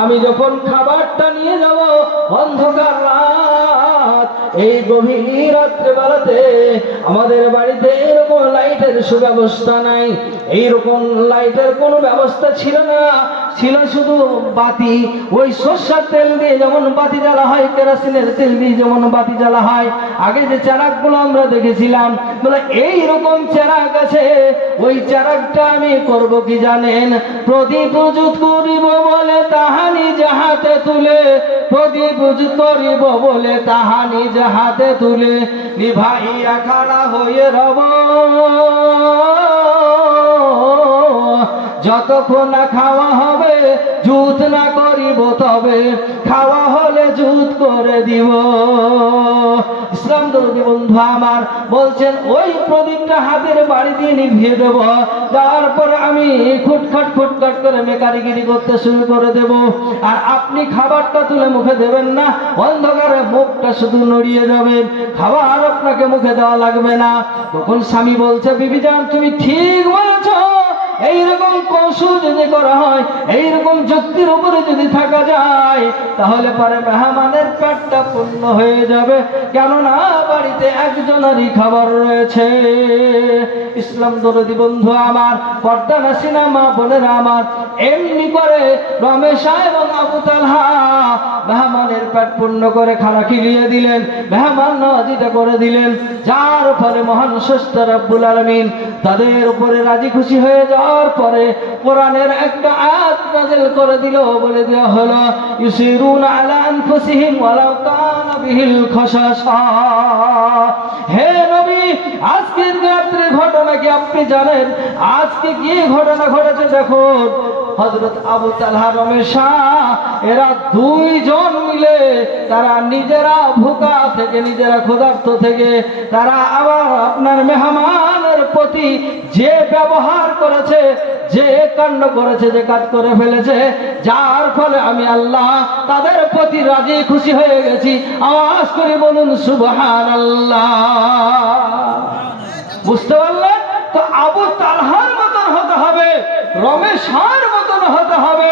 আমি যখন খাবারটা নিয়ে যাব অন্ধকার রাত, এই গভীর রাত্রেবেলাতে আমাদের বাড়িতে এরকম লাইটের সুব্যবস্থা নাই, এইরকম লাইটের কোনো ব্যবস্থা ছিল না, ছিল শুধু বাতি। ওই সরষের তেল দিয়ে যেমন বাতি জ্বালা হয়, কেরোসিনের তেল দিয়ে যেমন বাতি জ্বালা হয়, আগে যে চারাকগুলো আমরা দেখেছিলাম, বলে এইরকম চারাক আছে। ওই চারাকটা আমি করব কি জানেন? প্রদীপ প্রযুত করিব বলে তাহানি যাহাতে তুলে, প্রদীপ প্রযুত করিব বলে তাহানি যাহাতে তুলে, নিভাইয়া খাড়া হয়ে রব যতক্ষণ না খাওয়া হবে, জুত না করিব তবে, খাওয়া হলে জুত করে দিব। ইসলাম দরদি বন্ধু আমার বলছেন, ওই প্রদীপটা হাতের বাড়ি দিয়ে নিভিয়ে দেব, দেওয়ার পরে আমি খুটখাট খুটখাট করে মেকানিগিরি করতে শুরু করে দেব, আর আপনি খাবারটা তুলে মুখে দেবেন না, অন্ধকারে মুখটা শুধু নড়িয়ে যাবেন, খাবার আপনাকে মুখে দেওয়া লাগবে না। তখন স্বামী বলছে, বিবি জান তুমি ঠিক বলেছ, এইরকম কৌশল যদি করা হয়, এইরকম যুক্তির উপরে যদি থাকা যায়, তাহলে পরে মেহমানের পেটটা পূর্ণ হয়ে যাবে, কেননা বাড়িতে একজনেরই খাবার রয়েছে। ইসলাম দরদি বন্ধু আমার, পর্দা নাসিনা মা বোনেরা আমার, এমনি করে রমেশ এবং আবু তালহা মেহমানের পেট পূর্ণ করে খানা খিলিয়ে দিলেন, মেহমান নওয়াজিটা করে দিলেন, যার ফলে মহান স্রষ্টা রব্বুল আলামিন তাদের উপরে রাজি খুশি হয়ে যাওয়ার পরে কোরআনের একটা আয়াত নাযিল করে দিল, বলে দেওয়া হলো, ইউসিরুনা আলা আনফুসিহিম ওয়ালাউ কানা বিহিল খাসাসা। হে নবী, আজকের রাত্রের ঘটনা কি আপনি জানেন? আজকে কি ঘটনা ঘটেছে দেখুন। হযরত আবু তালহা রমেশা এরা দুইজন মিলে তারা নিজেরা ভুকা থেকে, নিজেরা ক্ষুধার্ত থেকে, তারা আবার আপনার মেহমানের প্রতি যে ব্যবহার করেছে, যে কাণ্ড করেছে, যে কাজ করে ফেলেছে, যার ফলে আমি আল্লাহ তাদের প্রতি রাজি খুশি হয়ে গেছি। আওয়াজ করে বলুন সুবহানাল্লাহ। বুঝতে পারলেন তো? আবু তালহার মতন হতে হবে, রমেশার মতন হতে হবে।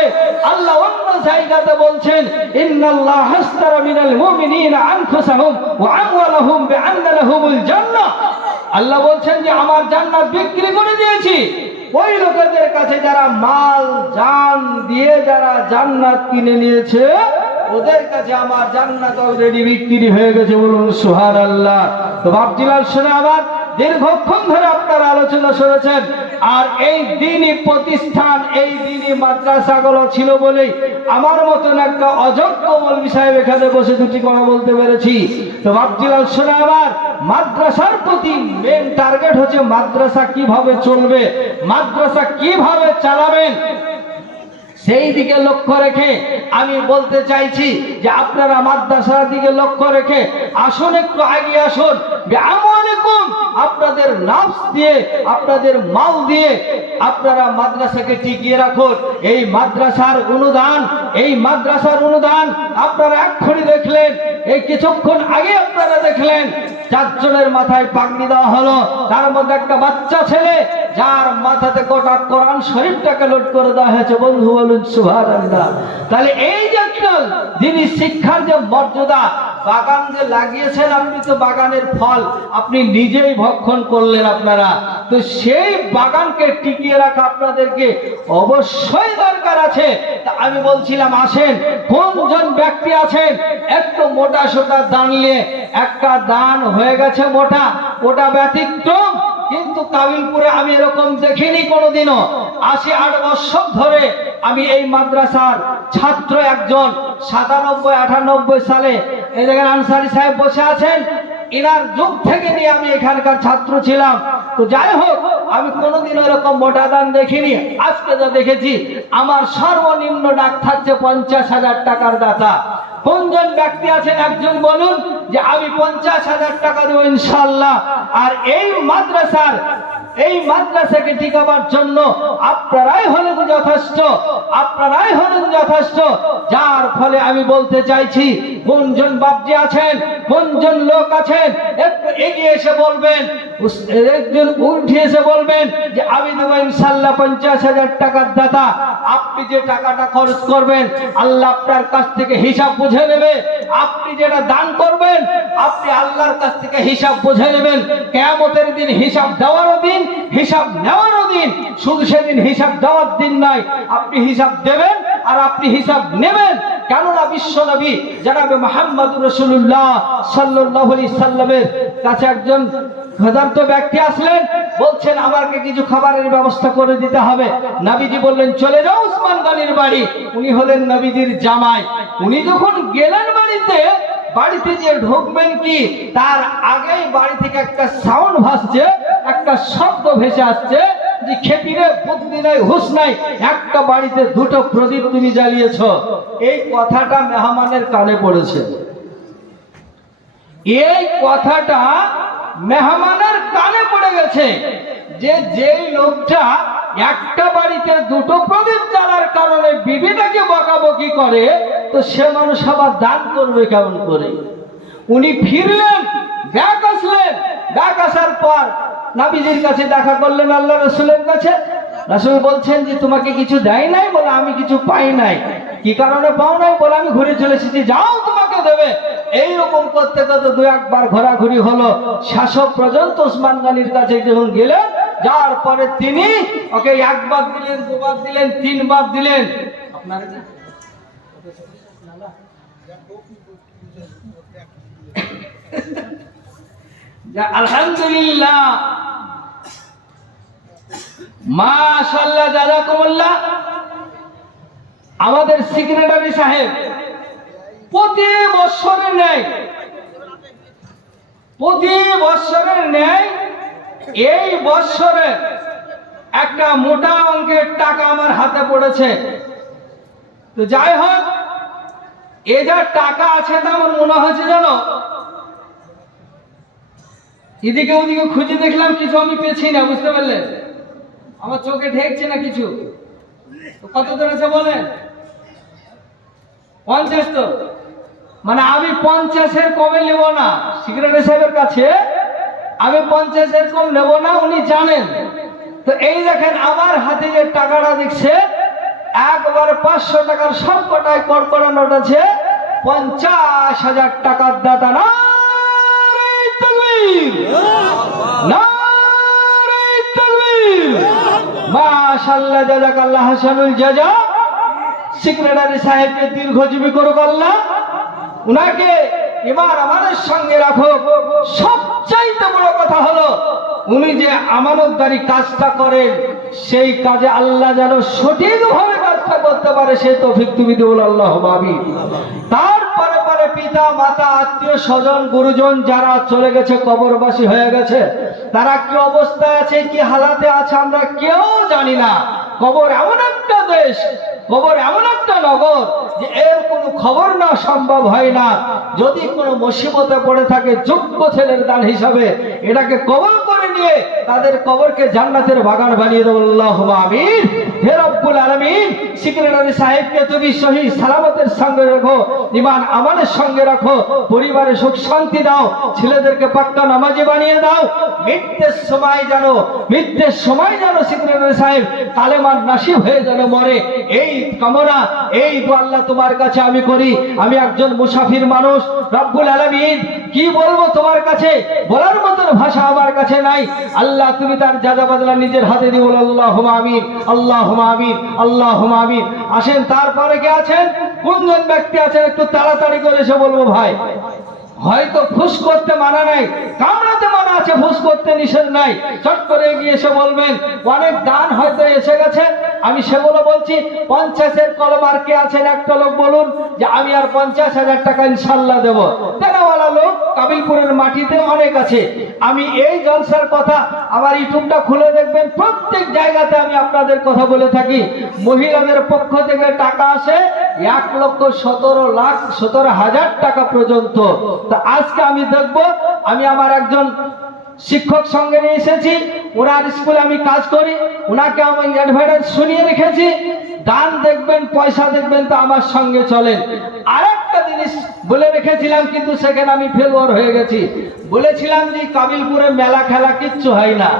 আল্লাহ অন্য জায়গাতে বলছেন, ইন্নাল্লাহ হাসতারা মিনাল মুমিনিনা আনফুসাহুম ওয়া আমওয়ালাহুম বিআন্না লাহুমুল জান্নাহ। আল্লাহ বলছেন যে আমার জান্নাত বিক্রি করে দিয়েছি ওই লোকেদের কাছে যারা মাল জান দিয়ে যারা জান্নাত কিনে নিয়েছে, ওদের কাছে আমার জান্নাত অলরেডি বিক্রি হয়ে গেছে। বলুন সুবহানাল্লাহ। তো বাপজিলাল শুনে আবার দীর্ঘক্ষণ ধরে আপনারা আলোচনা শুনেছেন, আর এই দ্বীনি প্রতিষ্ঠান, এই দ্বীনি মাদ্রাসাগুলো ছিল বলেই আমার মতন একটা অযোগ্য মৌলভী সাহেব এখানে বসে দুটি কথা বলতে পেরেছি। তো বাপজিলাল শুনে আবার মাদ্রাসার প্রতি মেন টার্গেট হচ্ছে মাদ্রাসা কিভাবে চলবে, মাদ্রাসা কিভাবে চালাবেন, সেই দিকে লক্ষ্য রেখে আমি বলতে চাইছি যে আপনারা মাদ্রাসার দিকে লক্ষ্য রেখে আসুন, একটু এগিয়ে আসুন। আপনাদের নাফস দিয়ে, আপনাদের মাল দিয়ে আপনারা মাদ্রাসাকে টিকিয়ে রাখুন। এই মাদ্রাসার অনুদান, এই মাদ্রাসার অনুদান আপনারা এক্ষুনি দেখলেন, এই কিছুক্ষণ আগে আপনারা দেখলেন 4 জনের মাথায় পাগড়ি দেওয়া হলো, তার মধ্যে একটা বাচ্চা ছেলে যার মাথাতে গোটা কোরআন শরীফটাকে লোড করে দেওয়া হয়েছে। বন্ধু বলুন সুবহানাল্লাহ। তাহলে এই যে দ্বীনি শিক্ষার যে মর্যাদা, বাগান যে লাগিয়েছেন আপনি, তো বাগানের ফল আপনি নিজেই ভক্ষণ করলেন আপনারা, তো সেই বাগানকে টিকিয়ে রাখা আপনাদেরকে অবশ্যই দরকার আছে। তা আমি বলছিলাম, আসেন কোনজন ব্যক্তি আছেন একটু মোটা সোটা দান নিয়ে, একটা দান হয়ে গেছে মোটা, ওটা ব্যতিক্রম, কিন্তু কাবিলপুরে আমি এরকম দেখিনি কোনোদিনও। ৮৮ বছর ধরে আমি এই মাদ্রাসার ছাত্র একজন। ৯৭-৯৮ সালে এই জায়গায় আনসারী সাহেব বসে আছেন, এনার যুগ থেকে নিয়ে আমি এখানকার ছাত্র ছিলাম। তো যাই হোক, আমি কোনোদিন এরকম মোটা দান দেখিনি। আজকে যা দেখেছি, আমার সর্বনিম্ন ডাক থাকছে ৫০,০০০ টাকার দাতা। কোনজন ব্যক্তি আছেন একজন বলুন যে আমি ৫০,০০০ টাকা দেবো ইনশাআল্লাহ। আর এই মাদ্রাসাকে টিকাবার জন্য আপনারাই হলেন যথেষ্ট, আপনারাই হলেন যথেষ্ট, যার ফলে আমি বলতে চাইছি, কোনজন বাপজি আছেন, কোনজন লোক আছেন, একটু এগিয়ে এসে বলবেন, একজন উঠে এসে বলবেন যে আমি দেবো ইনশাল্লাহ 50,000 টাকার দাতা। আপনি যে টাকাটা খরচ করবেন আল্লাহ আপনার কাছ থেকে হিসাব বুঝে নেবে। আপনি যেটা দান করবেন আপনি আল্লাহর কাছ থেকে হিসাব বুঝে নেবেন। কিয়ামতের দিন হিসাব দেওয়ারও দিন, হিসাব নেওয়ারও দিন। শুধু সেদিন হিসাব দেওয়ার দিন নয়, আপনি হিসাব দেবেন আর আপনি হিসাব নেবেন। কেননা বিশ্বনবী জনাবে মুহাম্মদুর রাসূলুল্লাহ সাল্লাল্লাহু আলাইহি সাল্লামের কাছে একজন ক্ষুধার্ত ব্যক্তি আসলেন, বলছেন আমাকে কিছু খাবারের ব্যবস্থা করে দিতে হবে। নবীজি বললেন চলে যাও উসমান গনির বাড়ি। উনি হলেন নবীজির জামাই। উনি যখন গেলেন বাড়িতে যে ঢুকবেন কি তার আগেই বাড়ি থেকে একটা সাউন্ড ভাসছে, একটা শব্দ ভেসে আসছে যে খেপিরে বুদ্ধি নাই, হুঁশ নাই, একটা বাড়িতে দুটো প্রদীপ তুমি জ্বালিয়েছ। এই কথাটা মেহমানের কানে পড়েছে। এই কথাটা মেহমানের কানে পড়ে গেছে যে যেই লোকটা একটা বাড়িতে দুটো প্রদীপ জ্বালার কারণে বিবিটাকে বকাবকি করে, তো সে মানুষ আবার দান করবে কেমন করে? উনি ফিরলেন, ব্যাক আসলেন, ব্যাক আসার পর নবীজির কাছে দেখা করলেন, আল্লাহ রাসূলের কাছে। রাসূল বলছেন যে তোমাকে কিছু দেয় নাই? বলে আমি কিছু পাই নাই। কি কারণে পাও নাই? বলে আমি ঘুরে চলে এসেছি। যাও তোমাকে দেবে। এইরকম করতে করতে দু একবার ঘোরাঘুরি হলো। শাসক পর্যন্ত উসমান গনির কাছে যখন গেলেন, যাওয়ার পরে তিনি ওকে একবার দিলেন, দুবার দিলেন, তিনবার দিলেন। আপনার আলহামদুলিল্লাহ, মাশাআল্লাহ, জাযাকুমুল্লাহ। আমাদের সেক্রেটারি সাহেব প্রতি বছরের ন্যায় এই বছরে একটা মোটা অঙ্কের টাকা আমার হাতে পড়েছে। তো যাই হোক, এ যা টাকা আছে তা আমার মনে হয়েছে জানো, এদিকে ওদিকে খুঁজে দেখলাম কিছু আমি পেয়েছি না। বুঝতে পারলেন? আমার চোখে ঠেকছে না কিছু। কত ধরেছে বলেন? 50। তো মানে আমি 50-এর কমে নেব না। সেক্রেটারি সাহেবের কাছে আমি 50-এর কম নেব না, উনি জানেন। তো এই দেখেন আমার হাতে যে টাকাটা দেখছে, একবার 500 টাকার সব কটায় কড়কড়া নোট আছে। 50,000 টাকার দাতা। নারে তাকবীর, নারে তাকবীর। মাশাআল্লাহ, জাযাকাল্লাহ হাসানুল জাযা। সেক্রেটারি সাহেবকে দীর্ঘজীবী করুক আল্লাহ। উনাকে এবার আমাদের সঙ্গে রাখো। সবচাইতে বড় কথা হলো উনি যে আমানতদারি কাজটা করেন, সেই কাজে আল্লাহ যেন সঠিকভাবে কাজটা করতে পারে সেই তৌফিক তুমি দিও আল্লাহুম্মা আমিন। তারপরে পরে পিতা মাতা আত্মীয় স্বজন গুরুজন যারা চলে গেছে, কবরবাসী হয়ে গেছে, তারা কি অবস্থায় আছে, কি হালাতে আছে আমরা কেউ জানি না। কবর এমন একটা দেশ, কবর এমন একটা নগর যে এর কোনো খবর না সম্ভব হয় না। যদি কোনো মুসিবতে পড়ে থাকে, যোগ্য ছেলের দান হিসাবে এটাকে কবর করে নিয়ে তাদের কবরকে জান্নাতের বাগান বানিয়ে দেব আল্লাহুম্মা আমিন। হে রব্বুল আলামিন, সেক্রেটারি সাহেবকে তুমি সহি সালামতের সঙ্গে রাখো, ঈমান আমানের সঙ্গে রাখো, পরিবারে সুখ শান্তি দাও, ছেলেদেরকে পাক্কা নামাজি বানিয়ে দাও। মৃত্যুর সময় যেন সেক্রেটারি সাহেব কালেমার নাসিব হয়ে যেন মরে, এই কামনা, এই দোয়া আল্লাহ তোমার কাছে আমি করি। আমি একজন মুসাফির মানুষ, রব্বুল আলামিন কি বলবো তোমার কাছে, বলার মতন ভাষা আমার কাছে নাই। আল্লাহ তুমি তার যাজা বদলা নিজের হাতে দিও আল্লাহুম্মা আমিন, আল্লাহুম্মা আমিন, আল্লাহুম্মা আমিন। আসেন, তারপরে কে আছেন, কোনজন ব্যক্তি আছেন একটু তাড়াতাড়ি করে এসে বলবো ভাই। হয়তো ফুস করতে মানা নাই, কামড়াতে মানা আছে, ফুস করতে নিষেধ নাই। চট করে এগিয়ে এসে বলবেন। অনেক দান হয়তো এসে গেছে, আমি সেগুলো বলছি। 50-এর কলম আর কে আছেন একটা লোক বলুন যে আমি আর 50,000 টাকা ইনশাল্লাহ দেব। দেনাওয়ালা লোক কাবিলপুরের মাটিতে অনেক আছে। আমি এই জলসার কথা আমার ইউটিউবটা খুলে দেখবেন, প্রত্যেক জায়গাতে আমি আপনাদের কথা বলে থাকি। মহিলাদের পক্ষ থেকে টাকা আসে 1,17,17,000 টাকা পর্যন্ত। তা আজকে আমি দেখব, আমি আমার একজন শিক্ষক সঙ্গে নিয়ে এসেছি, ওনার স্কুলে আমি কাজ করি, ওনাকে আমি অ্যাডভার্টাইজ শুনিয়ে রেখেছি। দান দেখবেন, পয়সা দেখবেন তো আমার সঙ্গে চলেন। আরেকটা জিনিস বলে রেখেছিলাম, কিন্তু সেখানে আমি ফেলোয়ার হয়ে গেছি। বলেছিলাম যে কাবিলপুরে মেলা খেলা কিচ্ছু হয় না,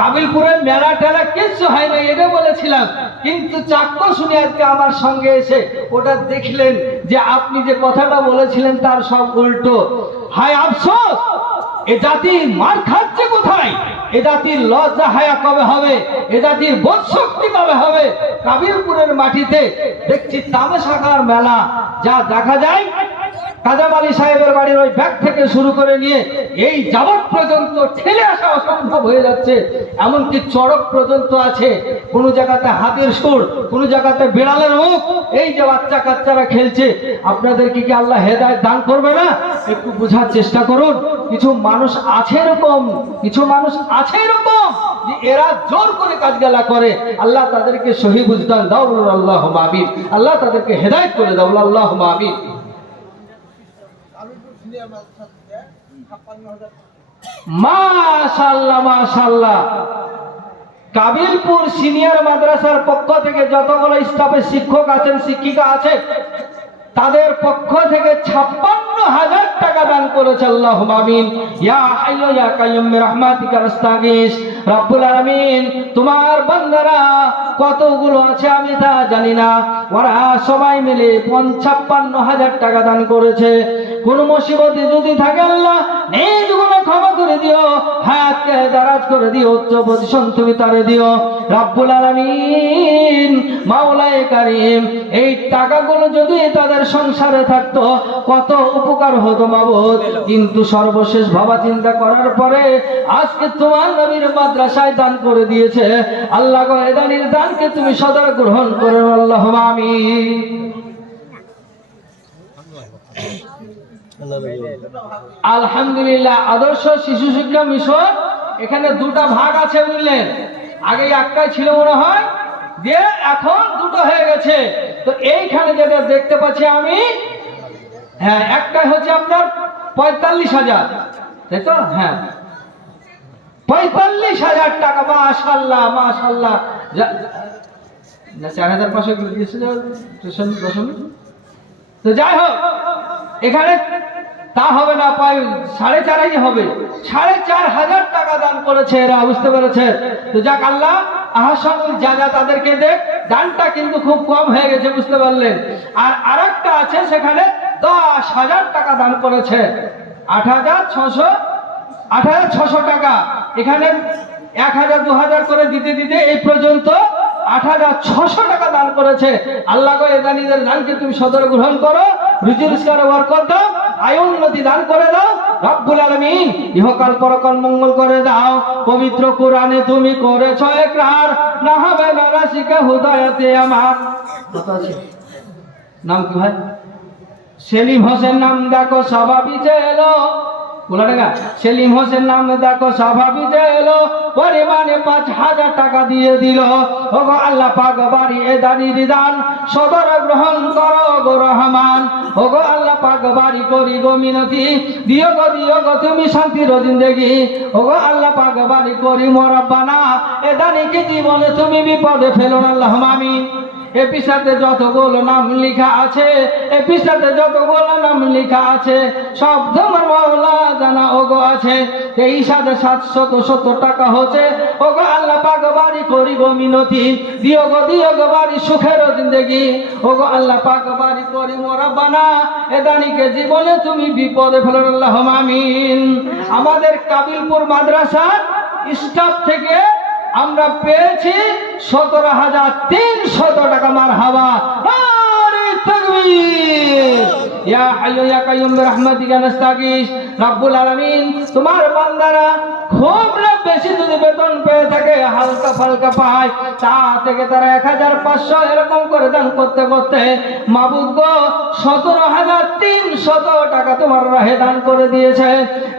কাবিলপুরে মেলা টেলা কিচ্ছু হয় না, এটা বলেছিলাম। কিন্তু চাক্য শুনে আজকে আমার সঙ্গে এসে ওটা দেখলেন যে আপনি যে কথাটা বলেছিলেন তার সব উল্টো। হায় আফসোস, এ জাতি মার খাচ্ছে কোথায়? এ জাতির লজ্জা হায়া কবে হবে? এ জাতির বোধ শক্তি কবে হবে? কাবিলপুরের মাটিতে দেখছি তামাশার মেলা, যা দেখা যায় কাজাম আলী সাহেবের বাড়ির ওই ব্যাগ থেকে শুরু করে নিয়ে এই যাবত পর্যন্ত ঠেলে আসা অসম্ভব হয়ে যাচ্ছে। এমনকি চড়ক পর্যন্ত আছে, কোনো জায়গাতে হাতির সুর, কোনো জায়গাতে বিড়ালের মুখ। এই যে বাচ্চা কাচ্চারা খেলছে, আপনাদেরকে কি আল্লাহ হেদায়েত দান করবে না? একটু বোঝার চেষ্টা করুন। কিছু মানুষ আছে এরকম, কিছু মানুষ আছে এরকম যে এরা জোর করে কাজগালা করে। আল্লাহ তাদেরকে সহি বুঝদান দাও, বলুন আল্লাহুম্মা আমিন। আল্লাহ তাদেরকে হেদায়েত করে দাও, বলুন আল্লাহুম্মা আমিন। মাশাআল্লাহ মাশাআল্লাহ। কাবিলপুর সিনিয়র মাদ্রাসার পক্ষ থেকে যতগুলো স্টাফের শিক্ষক আছেন, শিক্ষিকা আছে, তাদের পক্ষ থেকে 56,000 টাকা দান করেছে। আল্লাহুম্মা আমিন। ইয়া হাইয়্যু ইয়া কাইয়্যুম বিরহমাতিকা নাস্তাগীস। রব্বুল আলামিন, তোমার বান্দারা কতগুলো আছে আমি তা জানি না, ওরা সবাই মিলে 55,000 টাকা দান করেছে। কোন মুসিবতে যদি থাকে আল্লাহ নিজ গুণে ক্ষমা করে দিও, হায়াতকে দারাজ করে দিও, উচ্চ পজিশন তুমি তারে দিও। রব্বুল আলামিন, মাওলায়ে কারীম, এই টাকাগুলো যদি তাদের সংসারে থাকতো কত উপকার হতো মাবুদ। কিন্তু সর্বশেষ ভাবা চিন্তা করার পরে আজকে তোমার নবীর মাদ্রাসায় দান করে দিয়েছে। আল্লাহ গো, এ দানের দানকে তুমি সদয় গ্রহণ করো, আল্লাহুম্মা আমিন। আলহামদুলিল্লাহ। আদর্শ শিশু শিক্ষা মিশন এখানে দুটা ভাগ আছে, বুঝলেন? আগে একটাই ছিল মনে হয়, যে এখন দুটো হয়ে গেছে। তো এইখানে যেটা দেখতে পাচ্ছি আমি, হ্যাঁ, একটা হচ্ছে আপনার 45,000, তাই তো? হ্যাঁ, 45,000 টাকা। মাশাআল্লাহ মাশাআল্লাহ। না 4,500 করে দিয়েছিল দশমিক। তো যাই হোক, এখানে তা হবে না, 4,500 হবে। 4,500 টাকা দান করেছে এরা, বুঝতে পেরেছে? তো যাক, আল্লাহ আহসানুল জাযা তাদেরকে দেখ। দানটা কিন্তু খুব কম হয়ে গেছে, বুঝতে পারলেন? আর আরেকটা আছে, সেখানে 10,000 টাকা দান করেছে। 8,600 টাকা। এখানে 1,000 2,000 করে দিতে দিতে এই পর্যন্ত 8,600 টাকা দান করেছে। আল্লাহ গো, এ দানিদের দানকে তুমি সদর গ্রহণ করো, রুজি রোজগারে বরকত দাও, আয় উন্নতি দান করে দাও রব্বুল আলামিন। ইহকাল পরকাল মঙ্গল করে দাও। পবিত্র কোরআনে তুমি করেছো ইকরার, না হবে না রাশিকা হুদায়াতে আমার। নাম কি ভাই? সেলিম হোসেন নাম দেখো, স্বভাবিতে এলো। গোলাডাঙ্গা সেলিম হোসেন নাম দেখো, স্বভাবিতে এলো। পরিমাণে 5,000 টাকা দিয়ে দিল। ওগো আল্লাহ পাক, বাড়ি এ দানির দান সদর গ্রহণ করো গো রহমান। ওগো আল্লাহ পাক, বাড়ি করি গো মিনতি, দিও গো তুমি শান্তির জিন্দেগি। ওগো আল্লাহ পাক, বাড়ি করি মোরাব্বানা, এ দানিকে জীবনে তুমি বিপদে ফেলো না, আল্লাহুম্মা আমিন। এপিসাতে যতগুলো নাম লেখা আছে, এপিসাতে যতগুলো নাম লেখা আছে, সব তোমার মাওলা জানা ওগো আছে। 23,770 টাকা হচ্ছে। ওগো আল্লাহ পাক, বাড়ি করি গো মিনতি, দিও গো বাড়ি সুখের জিন্দেগি। ওগো আল্লাহ পাক, বাড়ি করি মোরাব্বানা, এ দানিকে জীবনে তুমি বিপদে ফেলো না, আল্লাহুম্মা আমিন। আমাদের কাবিলপুর মাদ্রাসার স্টাফ থেকে আমরা পেয়েছি 17,300 টাকা। মারহাবা, আরে তাকবীর। ইয়া হাইয়্যু ইয়া কাইয়্যুম বিরহমাতিকা নাস্তাগীস। রব্বুল আলামিন, তোমার বান্দারা খুব না বেশি যদি বেতন পেয়ে থাকে, হালকা ফালকা পায়, তা থেকে তারা 1,500 এরকম করে দান করতে করতে মাবুদ গো 17,300 টাকা তোমার রাহে দান করে দিয়েছে।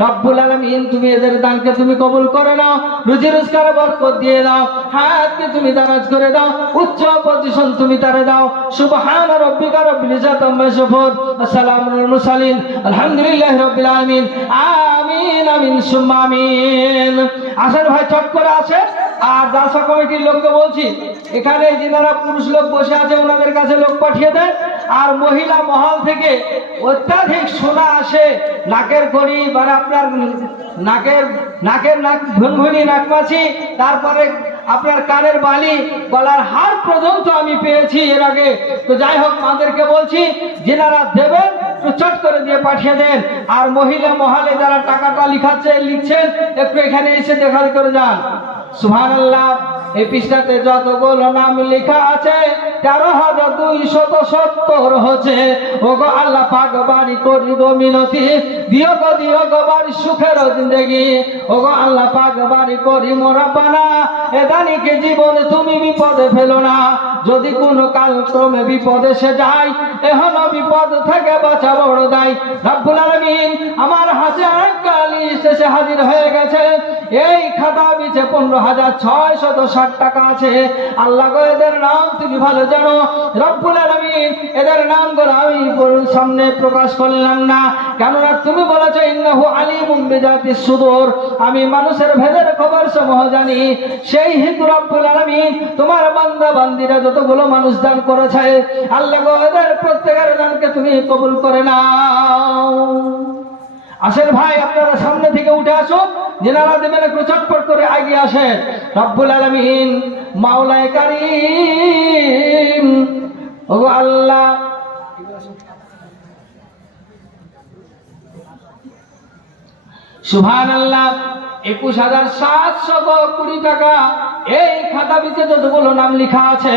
রব্বুল আলামিন, তুমি এদের দানকে তুমি কবুল করে নাও, রুজি রোজগারে বরকত দিয়ে দাও, হায়াতকে তুমি দারাজ করে দাও, উচ্চ পজিশন তুমি তারে দাও। সুবহান রাব্বিকা রাব্বিল ইজ্জাতি আম্মা ইয়াসিফুন, আসসালামুল মুরসালিন, আলহামদুলিল্লাহি রাব্বিল আলামিন। আমিন আমিন সুম্মা আমিন। আসেন ভাই, চট করে আসেন। আর জালসা কমিটির লোককে বলছি, এখানে যারা পুরুষ লোক বসে আছে ওনাদের কাছে লোক পাঠিয়ে দেন। আর মহিলা মহল থেকে অত্যাধিক সোনা আসে, নাকের ঘড়ি মানে আপনার নাকের নাক ঘুনঘুনি, নাকমাছি, তারপরে আপনার কানের বালি, গলার হার পর্যন্ত আমি পেয়েছি এর আগে। তো যাই হোক, আমাদেরকে বলছি যেনারা দেবেন একটু চট করে দিয়ে পাঠিয়ে দেন। আর মহিলা মহলে যারা টাকাটা লিখছেন একটু এখানে এসে দেখা করে যান। সুবহানাল্লাহ। এই পৃষ্ঠাতে যতগুলো নাম লেখা আছে 13,270 হচ্ছে। ওগো আল্লাহ পাক বাড়ি করি গো মিনতি, দিও গো বাড়ি সুখের জিন্দেগি। ওগো আল্লাহ পাক বাড়ি করি মোরাব্বানা, এদানিকে জীবনে তুমি বিপদে ফেলো না। যদি কোনো কালক্রমে বিপদে সে যায়, এখনো বিপদ থেকে বাঁচা বড় দায়। রব্বুল আলামিন আমার হাতে আরেকটা লিস্ট এসে হাজির হয়ে গেছে। এই খাতা বিছে 15,660 টাকা আছে। আল্লাহ গো এদের নাম তুমি ভালো জানো। রব্বুল আলামিন এদের নামগুলো আমি সামনে প্রকাশ করলাম না, কেননা তুমি বলেছো ইন্নাহু আলিমুম বিজাতিস সুদূর, আমি মানুষের ভেদের খবর সমূহ জানি। সেই হেতু রব্বুল আলামিন তোমার বান্দা বান্দিরা যতগুলো মানুষ দান করেছে, আল্লাহ গো এদের প্রত্যেকের দানকে তুমি কবুল করে নাও। আসেন ভাই, আপনারা সামনে থেকে উঠে আসুন, যেনারা দেবেন একটু চটপট করে এগিয়ে আসেন। রব্বুল আলামিন মাওলায়ে কারীম, ওগো আল্লাহ সুবহানাল্লাহ। 21,720 টাকা এই খাতা বিচে যতগুলো নাম লেখা আছে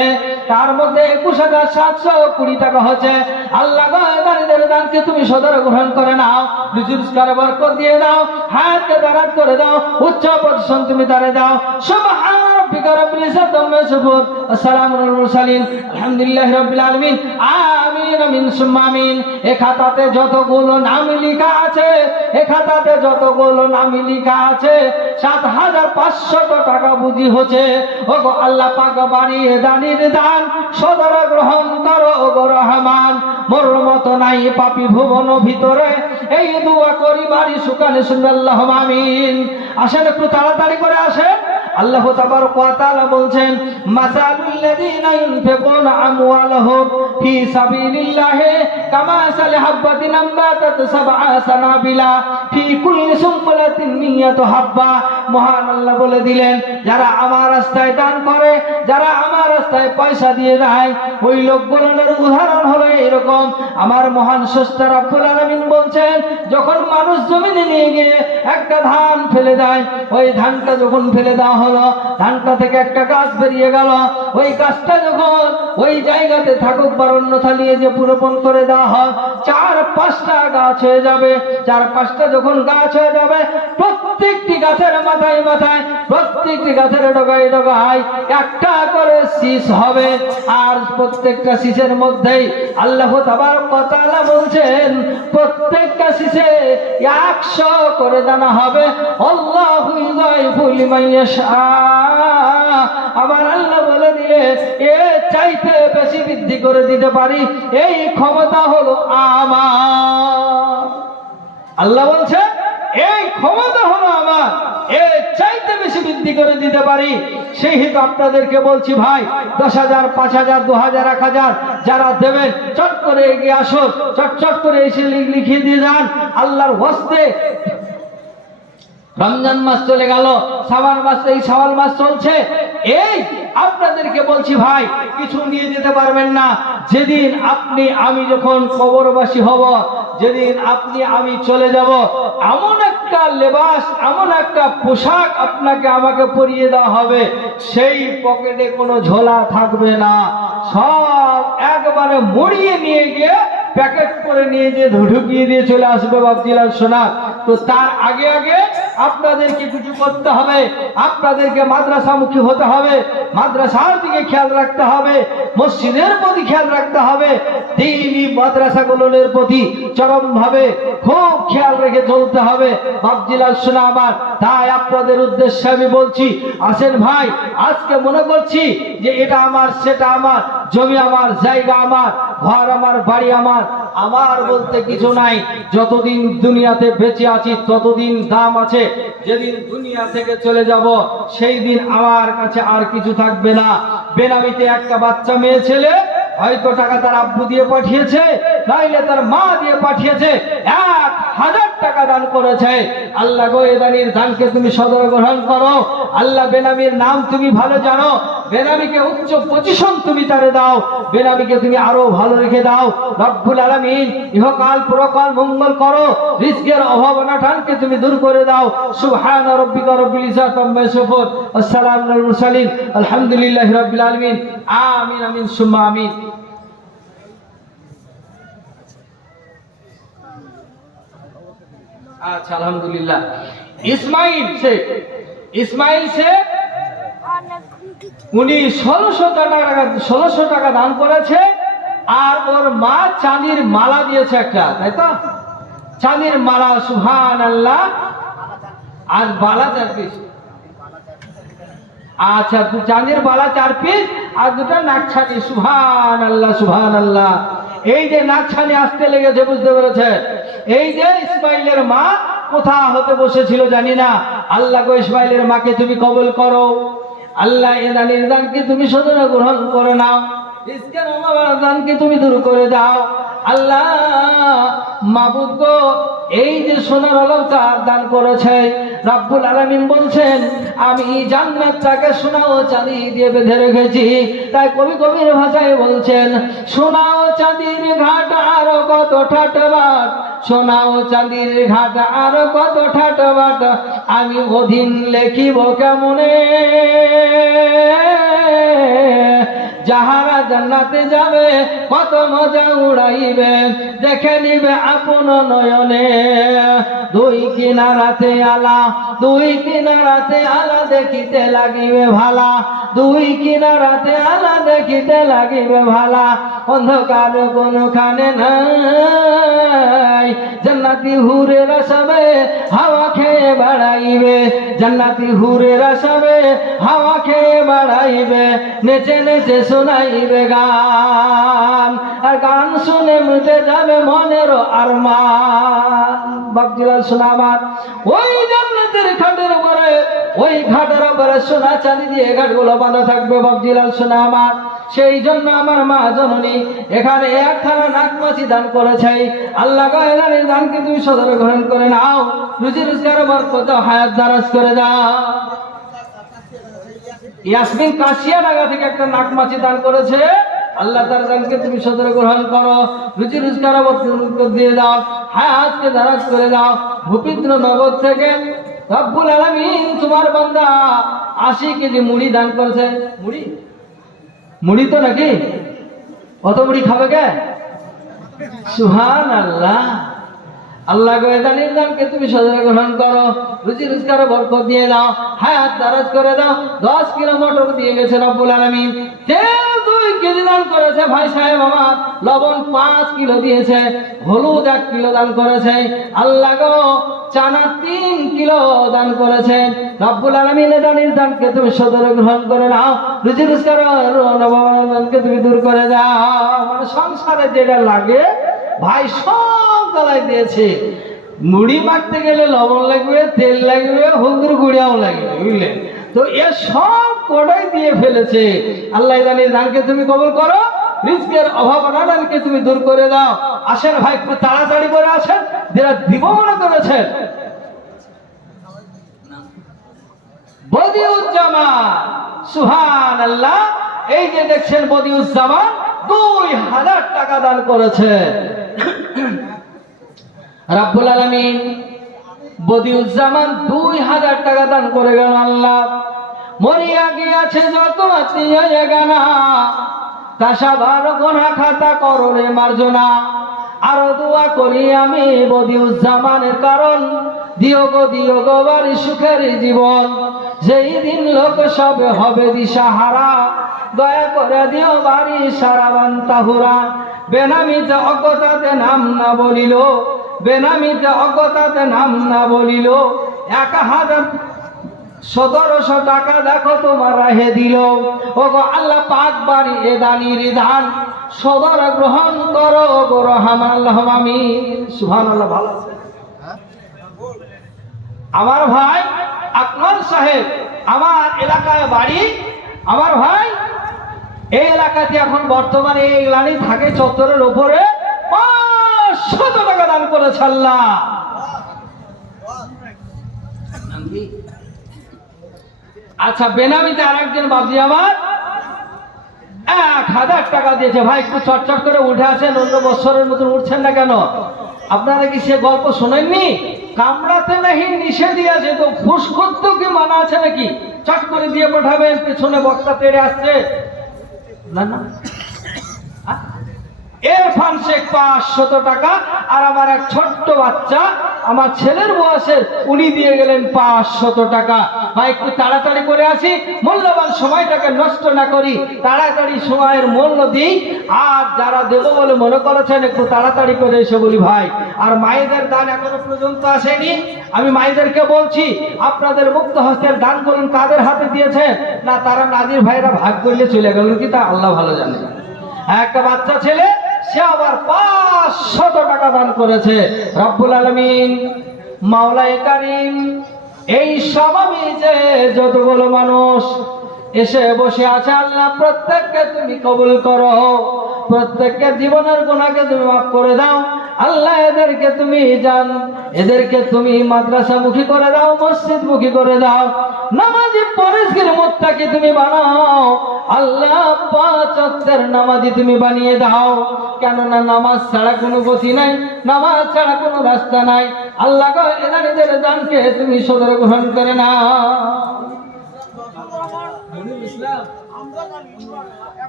তার মধ্যে 21,720 টাকা হচ্ছে। আল্লাহ গো এদের দানকে তুমি সদর গ্রহণ করে নাও, রিজিকের বরকত দিয়ে দাও, হায়াতকে দারাজ করে দাও, উচ্চ পজিশন তুমি তারে দাও। সুবহান রাব্বিকা রাব্বিল ইজ্জাতি আম্মা ইয়াসিফুন, আসসালামু আলাল মুরসালিন, আলহামদুলিল্লাহি রাব্বিল আলামিন, আমিন আমিন সুম্মা আমিন। এই খাতাতে যতগুলো নাম লেখা আছে, এই খাতাতে যতগুলো নাম লেখা আছে 7,500 টাকা বুঝি হচ্ছে। ওগো আল্লাহ পাক বাড়িয়ে দানির দান সদর গ্রহণ করো ওগো রহমান। মোর মত নাই পাপী ভুবন ভিতরে, এই দোয়া করি বাড়ি সুখানে শুনবে আল্লাহুম্মা আমিন। আসেন একটু তাড়াতাড়ি করে আসেন। আল্লাহ তাবারক ওয়া তাআলা বলছেন, মাসালুল লাযীনা ইউনফিকুনা আমওয়ালাহুম ফি সাবিলিল্লাহি কামাসালি হাববাতিন আমবাতাত সাবআ সানাবিলা ফি কুল্লি সুমবুলাতিন মিয়াতু হাব্বা। মহান আল্লাহ বলে দিলেন, যারা আমার রাস্তায় দান করে, যারা আমার রাস্তায় পয়সা দিয়ে দেয়, ওই লোকগুলোর উদাহরণ হলো এরকম। আমার মহান স্রষ্টা রব্বুল আলামিন বলছেন, যখন মানুষ জমিনে নিয়ে গিয়ে একটা ধান ফেলে দেয়, ওই ধানটা যখন ফেলে দেওয়া হলো, ধানটা থেকে একটা গাছ বেরিয়ে গেল, ওই গাছটা যখন ওই জায়গাতে থাকুক বা অন্যথা নিয়ে যে পুরোপণ করে দেওয়া হয়, 4-5টা গাছ হয়ে যাবে। 4-5টা যখন গাছ হয়ে যাবে, প্রত্যেকটি গাছের মাথায় মাথায়, প্রত্যেকটি গাছের ডগায় ডগায় একটা করে শীষ হবে। আর প্রত্যেকটা শীষের মধ্যেই আল্লাহ তাবারক ওয়া তাআলা বলছেন, প্রত্যেকটা শীষে 100 করে দানা হবে। আল্লাহু ইউযাইফু লিমান ইয়াশা। আমার আল্লাহ বলে দিলে এ চাইতে বেশি বৃদ্ধি করে দিতে পারি, এই ক্ষমতা হলো আমার। আল্লাহ বলছে এই ক্ষমতা হলো আমার, এ চাইতে বেশি বৃদ্ধি করে দিতে পারি। সেই হেতু আপনাদেরকে বলছি ভাই, 10,000, 5,000, 2,000, 1,000 যারা দেবেন চট করে এগিয়ে আসুন, চট করে এসে লিখিয়ে দিয়ে যান। আল্লাহর হস্তে রমজান মাস চলে গেল, শাওয়াল মাস, এই শাওয়াল মাস চলছে। এই আপনাদেরকে বলছি ভাই, কিছু নিয়ে যেতে পারবেন না। যেদিন আপনি আমি যখন কবরবাসী হব, যেদিন আপনি আমি চলে যাব, এমন একটা লেবাস, এমন একটা পোশাক আপনাকে আমাকে পরিয়ে দেওয়া হবে, সেই পকেটে কোনো ঝোলা থাকবে না, সব একবারে মুড়িয়ে নিয়ে গিয়ে প্যাকেট করে নিয়ে যে ঢুকিয়ে দিয়ে চলে আসবে বাপজিলাল সোনা। তো তার আগে আগে আপনাদেরকে কিছু করতে হবে, আপনাদেরকে মাদ্রাসামুখী হতে হবে, মাদ্রাসার দিকে খেয়াল রাখতে হবে, মসজিদের প্রতি খেয়াল রাখতে হবে, দ্বীনি মাদ্রাসাগুলোর প্রতি চরমভাবে খুব খেয়াল রেখে চলতে হবে বাপজিলাল সোনা আমার। তাই আপনাদের উদ্দেশ্যে আমি বলছি, আসেন ভাই, আজকে মনে করছি যে এটা আমার সেটা আমার, জমি আমার, জায়গা আমার, ঘর আমার, বাড়ি আমার, আমার বলতে কিছু নাই। যতদিন দুনিয়াতে বেঁচে আছি ততদিন দাম আছে। যেদিন দুনিয়া থেকে চলে যাব সেই দিন আমার কাছে আর কিছু থাকবে না। বেনামিতে একটা বাচ্চা মেয়ে ছেলে হয়তো টাকা তার আব্বু দিয়ে পাঠিয়েছে, নাইলে তার মা দিয়ে পাঠিয়েছে, 1000 টাকা দান করেছে। আল্লাহ গো এ দানের দানকে তুমি সদর গ্রহণ করো। আল্লাহ বেনামির নাম তুমি ভালো জানো, বেনামিকে উচ্চ পজিশন তুমি তারে দাও, বেনামিকে তুমি আরো ভালো রেখে দাও। রব্বুল আলামিন ইহকাল পরকাল মঙ্গল করো, রিজকের অভাব অনটনকে তুমি দূর করে দাও। সুবহান রাব্বিকা রব্বিল ইজ্জাতি আম্মা ইয়াসিফুন, আসসালামু আলাল মুরসালিন, আলহামদুলিল্লাহি রাব্বিল আলামিন। আমিন আমিন সুম্মা আমিন। আচ্ছা, আলহামদুলিল্লাহ। ইসমাইল শেখ উনি 1600 টাকা দান করেছে। আর ওর মা চাঁদির মালা দিয়েছে একটা, তাই তো? চাঁদির মালা, সুবহানাল্লাহ। আর বালা 4 পিস। আচ্ছা, চাঁদির বালা 4 পিস আর 2টা নাকছানি, সুবহানাল্লাহ সুবহানাল্লাহ। এই যে নাকছানি আসতে লেগেছে, বুঝতে পেরেছে? এই যে ইসমাইলের মা কোথা হতে বসেছিল জানি না। আল্লাহ গো ইসমাইলের মাকে তুমি কবুল করো। আল্লাহ এ দানের দানকে তুমি সদর গ্রহণ করে নাও, রিজকের অভাব দানকে তুমি দূর করে দাও। আল্লাহ মাবুদ গো, এই যে সোনার অলংকার দান করেছে, রব্বুল আলামিন বলছেন আমি জান্নাতটাকে সোনা ও চাঁদি দিয়ে বেঁধে রেখেছি। তাই কবি কবির ভাষায় বলছেন, সোনা ও চাঁদির ঘাট আর কত ঠাটবাট, সোনা ও চাঁদির ঘাট আর কত ঠাটবাট, আমি অধীন লেখিব কেমনে। যাহারা জান্নাতে যাবে কত মজা উড়াইবে, দেখে নিবে আপন নয়নে। দুই কিনারাতে আলা, দুই কিনারাতে আলা, দেখিতে লাগিবে ভালা, দুই কিনারাতে আলা, দেখিতে লাগিবে ভালা। অন্ধকার কোনখানে নাই, জান্নাতি হুরেরা সবে হাওয়া খেয়ে বেড়াইবে, জান্নাতি হুরেরা সবে হাওয়া খেয়ে বেড়াইবে, নেচে নেচে শোনাইবে গান, আর গান শুনে মিটে যাবে মনেরও আরমান। বাপজিলাল শোনা আমার, ওই জান্নাতের ঘাটের উপরে, ওই ঘাটের উপরে সোনা চাঁদি দিয়ে ঘাটগুলো বাঁধা থাকবে। বাপজিলাল শোনা আমার, সেই জন্য আমার মা জননী এখানে একখানা নাকমাছি দান করেছে। আল্লাহ গায়ের দানকে তুমি সদর গ্রহণ করে নাও, রুজি রোজগার বরকত হায়াত দারাজ করে দাও। ইয়াসমিন কাশিয়াডাঙ্গা থেকে একটা নাকমাছি দান করেছে। আল্লাহ তার দানকে তুমি সদর গ্রহণ করো, রুজি রোজগার বরকত দিয়ে দাও, হায়াতকে দারাজ করে দাও। ভূপেন্দ্রনগর থেকে রব্বুল আলামিন তোমার বান্দা 80 কেজি মুড়ি দান করেছে। মুড়ি তো নাকি অত মুড়ি খাবে কে? সুবহানাল্লাহ। আল্লাহ গো দানের দানকে তুমি সদর গ্রহণ করো, রুজি রোজগার বরকত দিয়ে দাও, হায়াত দারাজ করে দাও। 10 কিলো মটর দিয়ে গেছে রব্বুল আলামিন। তেল 2 কেজি দান করেছে ভাই সাহেব আমার, লবণ 5 কিলো দিয়েছে, হলুদ 1 কিলো দান করেছে। আল্লাহ গো চানা 3 কিলো দান করেছেন। রব্বুল আলামিন দানের দানকে তুমি সদর গ্রহণ করে নাও, রুজি রোজগার দানকে তুমি দূর করে দাও। মানে সংসারে যেটা লাগে ভাই সব গলায় দিয়েছে। মুড়ি মাখতে গেলে লবণ লাগবে, তেল লাগবে, হলুদের গুঁড়াও লাগবে, বুঝলেন তো? এ সব কটাই দিয়ে ফেলেছে। আল্লাহ দানের দানকে তুমি কবুল করো, রিজকের অভাব অনটনকে তুমি দূর করে দাও। আসেন ভাই, একটু তাড়াতাড়ি করে আসেন, যারা দিব মনে করেছেন। বদিউজ্জামান, সুবহানাল্লাহ। এই যে দেখছেন বদিউজ্জামান 2000 টাকা দান করেছে। রব্বুল আলামিন বদিউজ্জামান 2000 টাকা দান করে গেল। আল্লাহ মরিয়া গিয়াছে যত আত্মীয় এগানা, তাসাবার গোনা খাতা করলে মার্জনা। আরো দোয়া করি আমি বদিউজ্জামানের, কারণ দিও গো বাড়ি সুখের জীবন। যেই দিন লোক সবে হবে দিশাহারা, দয়া করে দিও বাড়ি সারা বান্তাহুরা। বেনামিতে অজ্ঞতাতে নাম না বলিল, বেনামিতে অজ্ঞতাতে নাম না বলিল, 1700 টাকা দেখো তোমার রাহে দিল। ওগো আল্লাহ পাক বাড়ি এ দানির দান সদর গ্রহণ করো গো রহমান আল্লাহুম আমিন। সুবহানাল্লাহ। ভালো আছে আমার ভাই আকমল সাহেব, আমার এলাকায় বাড়ি। আমার ভাই এই এলাকাতে এখন বর্তমানে এই গ্লানি থাকে চত্বরের উপরে 500 টাকা দান করেছে আল্লাহ। আচ্ছা, বেনামিতে আরেকজন বাবজি আমার 1000 টাকা দিয়েছে। ভাই একটু চটচট করে উঠে আসেন, অন্য বছরের মতন উঠছেন না কেন? আপনারা কি সে গল্প শোনেননি? কামড়াতে নাহি নিষেধ দিয়েছে, তো ফুস করতেও কি মানা আছে নাকি? চট করে দিয়ে পাঠাবেন, পেছনে বক্তা তেড়ে আসছে না না। ইরফান শেখ 500 টাকা, আর আমার এক ছোট্ট বাচ্চা আমার ছেলের বয়সের, উনি দিয়ে গেলেন 500 টাকা। ভাই একটু তাড়াতাড়ি করে আসি, মূল্যবান সময়টাকে নষ্ট না করি, তাড়াতাড়ি সময়ের মূল্য দিই। আর যারা দেবো বলে মনে করেছেন একটু তাড়াতাড়ি করে এসে বলি ভাই। আর মায়েদের দান এখনো পর্যন্ত আসেনি, আমি মায়েদেরকে বলছি আপনাদের মুক্ত হস্তের দান করুন। কাদের হাতে দিয়েছে না, তারা নাজির ভাইরা ভাগ করলে চলে গেলেন কি তা আল্লাহ ভালো জানে। একটা বাচ্চা ছেলে, সে আবার 500 টাকা দান করেছে। রব্বুল আলামিন মাওলাই কারীম এই সমাবেশে যতগুলো মানুষ এসে বসে আছে আল্লাহ প্রত্যেককে তুমি কবুল করো, প্রত্যেকের জীবনের গুনাহকে তুমি মাফ করে দাও আল্লাহ। এদেরকে তুমি এদেরকে তুমি মাদ্রাসামুখী করে দাও, মসজিদমুখী করে দাও, নামাজি পরেশগির মুত্তাকি তুমি বানাও আল্লাহ। 5 ওয়াক্তের নামাজি তুমি বানিয়ে দাও, কেননা নামাজ ছাড়া কোনো গতি নাই, নামাজ ছাড়া কোনো রাস্তা নাই আল্লাহ গো। এদের দানকে তুমি সদর গ্রহণ করে নাও।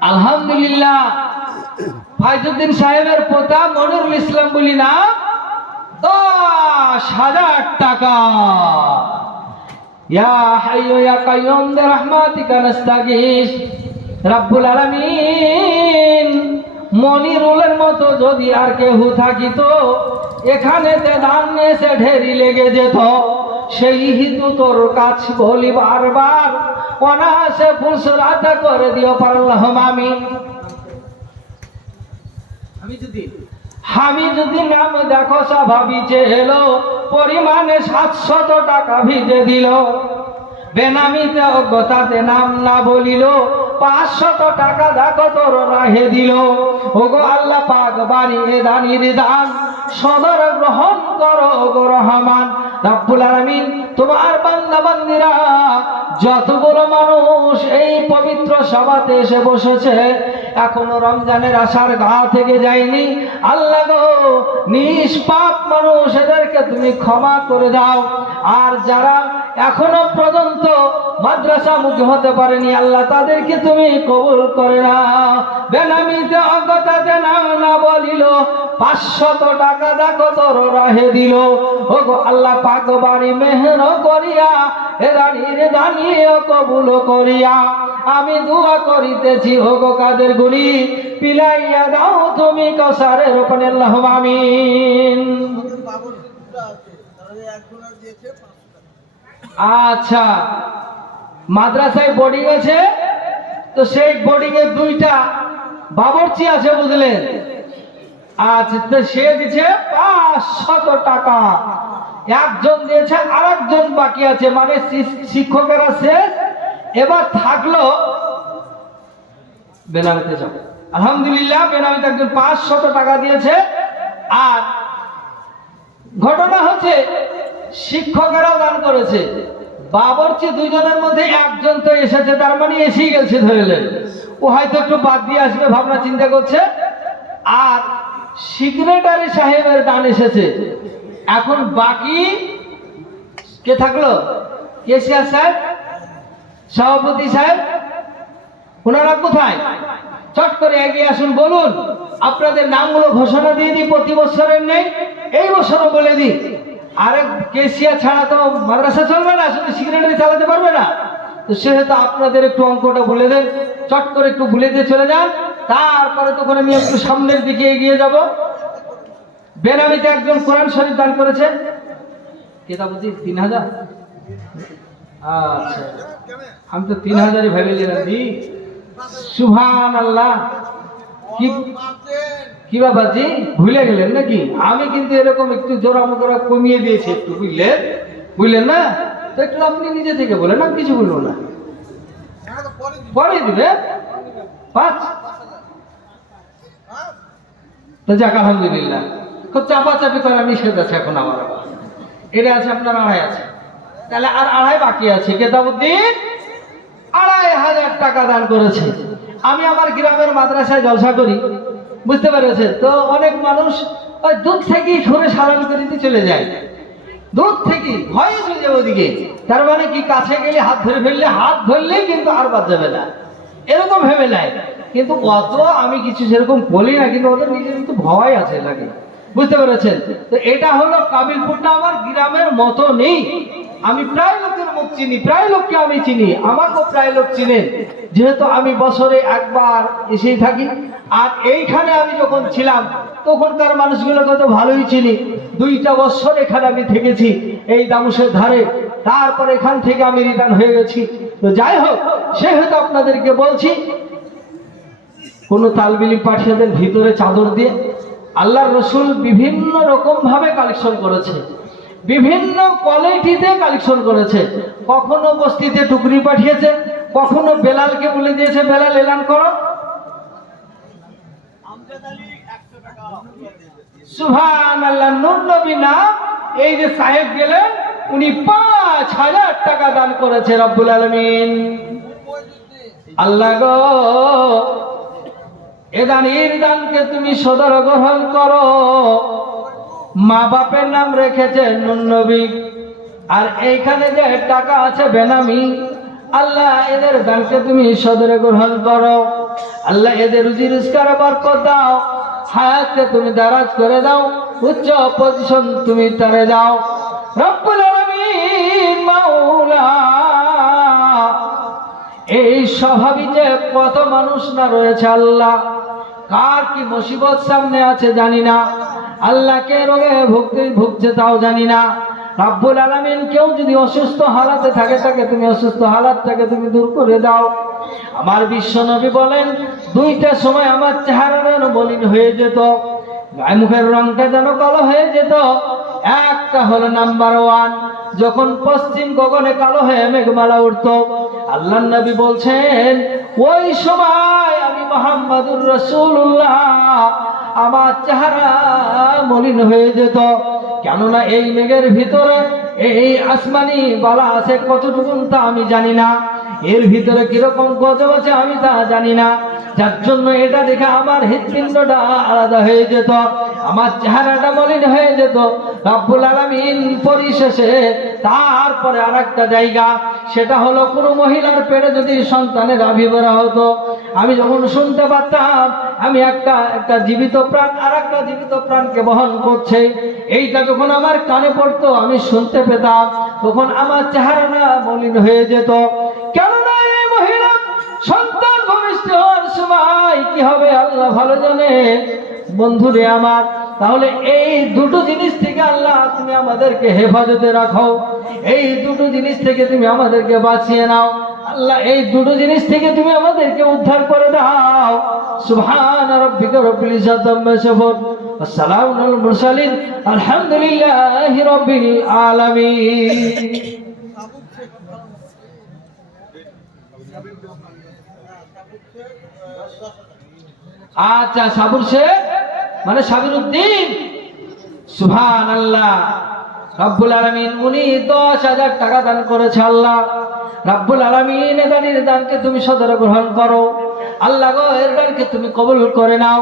আলহামদুলিল্লাহ। ফাইজউদ্দিন সাহেবের পোতা মনিরুল ইসলাম বলি না 10,000 টাকা। ইয়া হাইয়ু ইয়া কাইয়ুম বিরহমাতিকা নাস্তাগীস। রব্বুল আলামিন মনিরুলের মতো যদি আর কেউ থাকিত এখানে দান এসে ঢেরি লেগে যেত। সেই হিতু তোর কাছ বলি বারবার অনায়াসে ফুলসরাত করে দিও আল্লাহুম আমিন। আমি যদি নাম দেখো স্বাভাবিক এলো পরিমাণে 700 টাকা ভিজে দিল। বেনামিতে অজ্ঞতাতে নাম না বলিল 500 টাকা দেখো তোর রাহে দিল। ওগো আল্লাহ পাক বাড়িয়ে দানির দান সদর গ্রহণ করো গো রহমান। রব্বুল আলামিন তোমার বান্দা বান্দিরা যতগুলো মানুষ এই পবিত্র সভাতে এসে বসেছে এখনো রমজানের আশার গা থেকে যায়নি আল্লাহ গো, নিষ্পাপ মানুষ এদেরকে তুমি ক্ষমা করে দাও। আর যারা এখনো পর্যন্ত মাদ্রাসা মুখী হতে পারেনি আল্লাহ তাদেরকে তুমি কবুল করে নাও। বেনামিতে অজ্ঞতাতে নাম না বলিল 500 টাকা দেখো তোর রাহে দিল। ওগো আল্লাহ পাক বাড়ি মেহর করিয়া এ দাঁড়িয়ে কবুল করিয়া আমি দোয়া করিতেছি ওগো কাদের গুলি পিলাইয়া দাও তুমি কসারের উপরে আল্লাহুম আমিন। আচ্ছা, মাদ্রাসায় বোর্ডিং আছে তো সেই বোর্ডিং এ 2টা বাবরচি আছে বুঝলেন। আচ্ছা, তো সে দিচ্ছে 500 টাকা, একজন দিয়েছে আর একজন বাকি আছে, মানে শিক্ষকেরা শেষ, এবার থাকলো বেনামিতে যাবে। আলহামদুলিল্লাহ বেনামিতে একজন 500 টাকা দিয়েছে। আর ঘটনা হচ্ছে শিক্ষকেরাও দান করেছে, বাবরচি 2 জনের মধ্যে একজন তো এসেছে, তার মানে এসেই গেছে ধরলেন, ও হয়তো একটু বাদ দিয়ে আসবে ভাবনা চিন্তা করছে। আর সেক্রেটারি সাহেবের দান এসেছে, এখন বাকি কে থাকলো? কেশিয়ার সাহেব, সভাপতি সাহেব, ওনারা কোথায়? চট করে এগিয়ে আসুন, বলুন আপনাদের নামগুলো ঘোষণা দিয়ে দিই, প্রতি বছরের নেই এই বছরও বলে দিই। আরে কেশিয়া ছাড়া তো মাদ্রাসা চলবে না, শুধু সেক্রেটারি চালাতে পারবে না, তো সেহেতু আপনাদের একটু অঙ্কটা বলে দেন, চট করে একটু বলে দিয়ে চলে যান, তারপরে তখন আমি একটু সামনের দিকে এগিয়ে যাব। বেনামিতে একজন কোরআন শরীফ দান করেছে, কেতাবুদ্দিন 3000। আচ্ছা, আমি তো 3000ই ভেবে নিলাম জি। সুবহানাল্লাহ। কি কি বাবা জি, ভুলে গেলেন নাকি? আমি কিন্তু এরকম একটু জোরা মোজোরা কমিয়ে দিয়েছি একটু, বুঝলেন? বুঝলেন না? তো একটু আপনি নিজে থেকে বলেন, আমি কিছু বলবো না। পরে দিবে 5। তো যাক আলহামদুলিল্লাহ। খুব চাপাচাপি করা নিষেধ আছে এখন আমার। এটা আছে আপনার 2.5 আছে, তাহলে আর 2.5 বাকি আছে। কেতাবুদ্দিন 2.5 টাকা দান করেছে। আমি আমার গ্রামের মাদ্রাসায় জলসা করি, বুঝতে পেরেছে তো? অনেক মানুষ ওই দুধ থেকেই সরে সালামি করিতে চলে যায়, দূর থেকে ভয়ে চলে যাবে ওদিকে। তার মানে কি, কাছে গেলে হাত ধরে ফেললে, হাত ধরলেই কিন্তু আর বাদ যাবে না, এরকম ভেবে নেয়। কিন্তু অত আমি কিছু সেরকম বলি না, কিন্তু ওদের নিজের কিন্তু ভয় আছে লাগে, বুঝতে পেরেছেন তো? এটা হলো কাবিলপুরটা আমার গ্রামের মতো নেই। আমি প্রায় লোকের মুখ চিনি, প্রায় লোককে আমি চিনি, আমাকেও প্রায় লোক চিনেন, যেহেতু আমি বছরে একবার এসেই থাকি। আর এইখানে আমি যখন ছিলাম তখনকার মানুষগুলোকে তো ভালোই চিনি। 2টা বছর এখানে আমি থেকেছি এই দামুশের ধারে, তারপর এখান থেকে আমি রিটার্ন হয়ে গেছি। তো যাই হোক, সেহেতু আপনাদেরকে বলছি, কোনো তালবিলি পাঠিয়ে দেন ভিতরে চাদর দিয়ে। আল্লাহর রসুল বিভিন্ন রকম ভাবে কালেকশন করেছে, বিভিন্ন কোয়ালিটিতে কালেকশন করেছে। কখনো বস্তিতে টুকরি পাঠিয়েছে, কখনো বেলালকে বলে দিয়েছে বেলাল এলান করো। সুবহানাল্লাহ। নূর নবী নাম, এই যে সাহেব গেলেন, উনি 5000 টাকা দান করেছে রব্বুল আলামিন। আল্লাহ গো, এ দানের দানকে তুমি সদর গ্রহণ করো। মা বাপের নাম রেখেছে নূর নবী, আর এইখানে যে টাকা আছে বেনামি, আল্লাহ এদের দানকে তুমি সদরে গ্রহণ করো। আল্লাহ এদের রুজি রোজগারে বরকত দাও, হায়াতকে তুমি দারাজ করে দাও, উচ্চ পজিশন তুমি তারে দাও রব্বুল আলামিন মাওলা। এই স্বভাবই যে কত মানুষ না রয়েছে, আল্লাহ কার কি মুসিবত সামনে আছে জানি না, আল্লাহকে রোগে ভুগছে তাও জানি না। রব্বুল আলামিন কেউ যদি অসুস্থ হালাতে থাকে, তাকে তুমি অসুস্থ হালাতটাকে তুমি দূর করে দাও। আমার বিশ্ব নবী বলেন, 2টার সময় আমার চেহারা যেন মলিন হয়ে যেত, গায়ে মুখের রংটা যেন কালো হয়ে যেত। একটা হলো নাম্বার 1, যখন পশ্চিম গগনে কালো হয়ে মেঘমালা উঠতো, আল্লাহর নবী বলছেন ওই সময় আমি মুহাম্মাদুর রাসূলুল্লাহ, আমার চেহারা মলিন হয়ে যেত। কেননা এই মেঘের ভিতরে এই আসমানি বালা আছে কতটুকুন তা আমি জানি না, এর ভিতরে কিরকম গজব আছে আমি তা জানি না, যার জন্য এটা দেখে আমার হৃৎপিণ্ডটা আলাদা হয়ে যেত, আমার চেহারাটা মলিন হয়ে যেত। রব্বুল আলামিন পরিশেষে তারপরে আরেকটা জায়গা, সেটা হলো কোনো মহিলার পেটে যদি সন্তানের আবির্ভাব হতো, আমি যখন শুনতে পারতাম আমি একটা জীবিত প্রাণ আর একটা জীবিত প্রাণকে বহন করছে, এইটা যখন আমার কানে পড়তো আমি শুনতে পেতাম, তখন আমার চেহারাটা মলিন হয়ে যেত। কেননা এই মহিলা সন্তান ভূমিষ্ঠ হওয়ার সময় কি হবে আল্লাহ ভালো জানে। বন্ধুরে আমার, তাহলে এই দুটো জিনিস থেকে আল্লাহ তুমি আমাদেরকে হেফাজতে রাখো, এই দুটো জিনিস থেকে তুমি আমাদেরকে বাঁচিয়ে নাও আল্লাহ, এই দুটো জিনিস থেকে তুমি আমাদেরকে উদ্ধার করে দাও। সুবহান রাব্বিকা রব্বিল ইজ্জাতি আম্মা ইয়াসিফুন ওয়া সালামুন আলাল মুরসালিন আলহামদুলিল্লাহি রাব্বিল আলামিন। আচ্ছা, সাবুর শেখ মানে সাবির উদ্দিন। সুবহানাল্লাহ। রব্বুল আলামিন উনি 10,000 টাকা দান করেছে। আল্লাহ রব্বুল আলামিন এর দানকে তুমি সদরে গ্রহণ করো। আল্লাহ গো, এর দানকে তুমি কবুল করে নাও।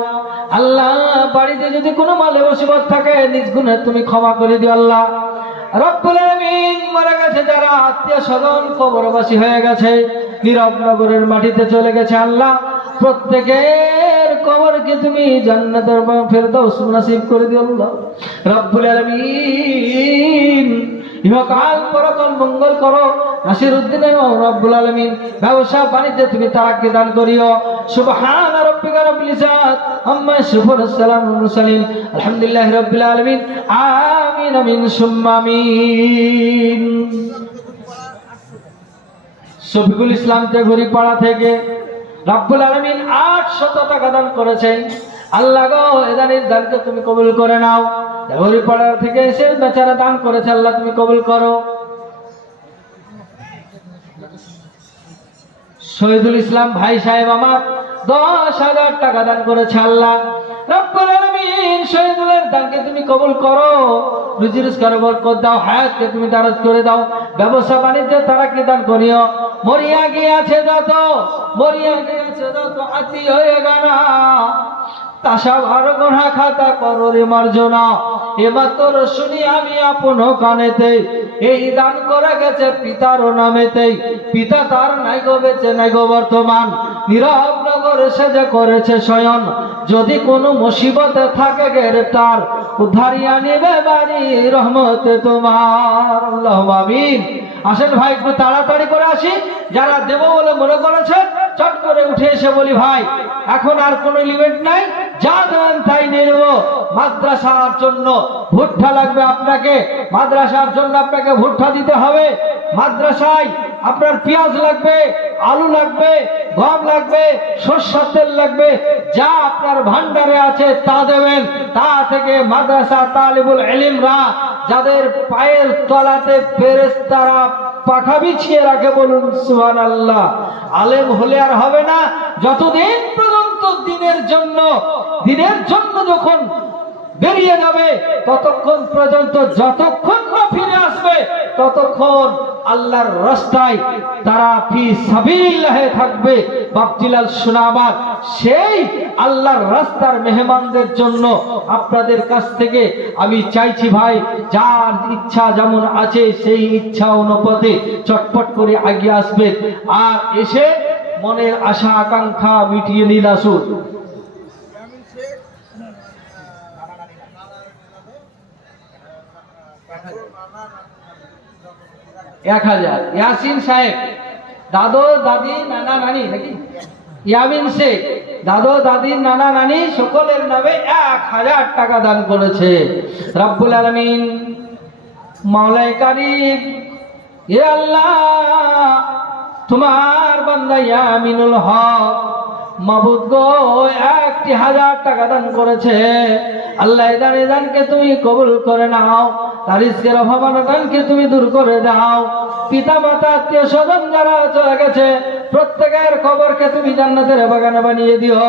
আল্লাহ বাড়িতে যদি কোনো মালে মুসিবত থাকে নিজ গুণে তুমি ক্ষমা করে দিও। আল্লাহ রব্বুল আলামিন মারা গেছে যারা আত্মীয় স্বজন কবরবাসী হয়ে গেছে, নীরব নগরের মাটিতে চলে গেছে, আল্লাহ প্রত্যেকের কবরকে তুমি জান্নাতের ফেরদাউস নসিব করে দিও। আল্লাহ রব্বুল আলামিন ইহকাল পরকাল মঙ্গল করো। নাসিরউদ্দিন রব্বুল আলামিন ব্যবসা বাণিজ্যে তুমি তারাক্কি দান করিও। সুবহান রাব্বিকা রাব্বিল ইজ্জাতি আম্মা ইয়াসিফুন আসসালামু আলাল মুরসালিন আলহামদুলিল্লাহি রাব্বিল আলামিন। আমিন আমিন সুম্মা আমিন। শফিকুল ইসলাম তেঘুরিপাড়া থেকে রব্বুল আলামিন 800 টাকা দান করেছেন। আল্লাহ গো এ দানের দানকে তুমি কবুল করে নাও। তেঘুরিপাড়া থেকে এসে বেচারা দান করেছে, আল্লাহ তুমি কবুল করো। শহীদুল ইসলাম ভাই সাহেব আমার 10,000 টাকা দান করেছে। আল্লাহ রব্বুল আলামিন শহীদুলের দানকে তুমি কবুল করো, রুজি রোজগারে বরকত দাও, হায়াতকে তুমি দারাজ করে দাও, ব্যবসা বাণিজ্যে তারাকি দান করিও। মরিয়া গিয়েছে যত আতি হয়ে গানা তাসা ভালো গোনা খাতা করো রে মার্জনা। এবার তোর শুনি আমি আপন কানেতে, এই দান করে গেছে পিতার নামেতেই। পিতা তার নাই গো বেঁচে নাই গো বর্তমান, নীরব নগরে সে যে করেছে শয়ন। যদি কোনো মুসিবতে থাকে গ্রেফতার, উদ্ধারিয়া নিবে বাড়ি রহমতে তোমার। আল্লাহুম্মা আমিন। আসেন ভাই একটু তাড়াতাড়ি করে আসি, যারা দেব বলে মনে করেছেন চট করে উঠে এসে বলি ভাই এখন আর কোনো লিমিট নাই, যা দেন তাই নিয়ে নেব। মাদ্রাসার জন্য ভুট্টা লাগবে আপনাকে, মাদ্রাসার জন্য আপনাকে ভুট্টা দিতে হবে। মাদ্রাসায় আপনার পেঁয়াজ লাগবে, আলু লাগবে, গম লাগবে, সরষের তেল লাগবে, যা আপনার ভান্ডারে আছে তা দেবেন। তা থেকে মাদ্রাসা তালিবুল ইলমরা যাদের পায়ের তলাতে ফেরেশতারা পাখা বিছিয়ে রাখে, বলুন সুবহানাল্লাহ। আলেম হলে আর হবে না, যতদিন পর্যন্ত দিনের জন্য যখন বেরিয়ে যাবে ততক্ষণ পর্যন্ত, যতক্ষণ না ফিরে আসবে ততক্ষণ আল্লাহর রাস্তায় তারা ফি সাবিলিল্লাহে থাকবে। বাপজিলাল সোনাবাদ সেই আল্লাহর রাস্তার মেহমানদের জন্য আপনাদের কাছ থেকে আমি চাইছি ভাই, যার ইচ্ছা যেমন আছে সেই ইচ্ছা অনুপাতে চটপট করে এগিয়ে আসবেন, আর এসে মনের আশা আকাঙ্ক্ষা মিটিয়ে নিন। আসুন। এক 1000 ইয়াসিন সাহেব, দাদো দাদি নানা নানি নাকি ইয়ামিন শেখ, দাদো দাদি নানা নানি সকলের নামে 1000 টাকা দান করেছে। রব্বুল আলামিন মাওলাই কারীম, হে আল্লাহ তোমার বান্দা ইয়ামিনুল হক মাবুদ গো 1000 টাকা দান করেছে। আল্লাহ এই দানকে তুমি কবুল করে নাও, তার রিজকের অভাব অনটনকে তুমি দূর করে দাও। পিতা মাতা আত্মীয় স্বজন যারা চলে গেছে প্রত্যেকের কবরকে তুমি জান্নাতের বাগানে বানিয়ে দিও।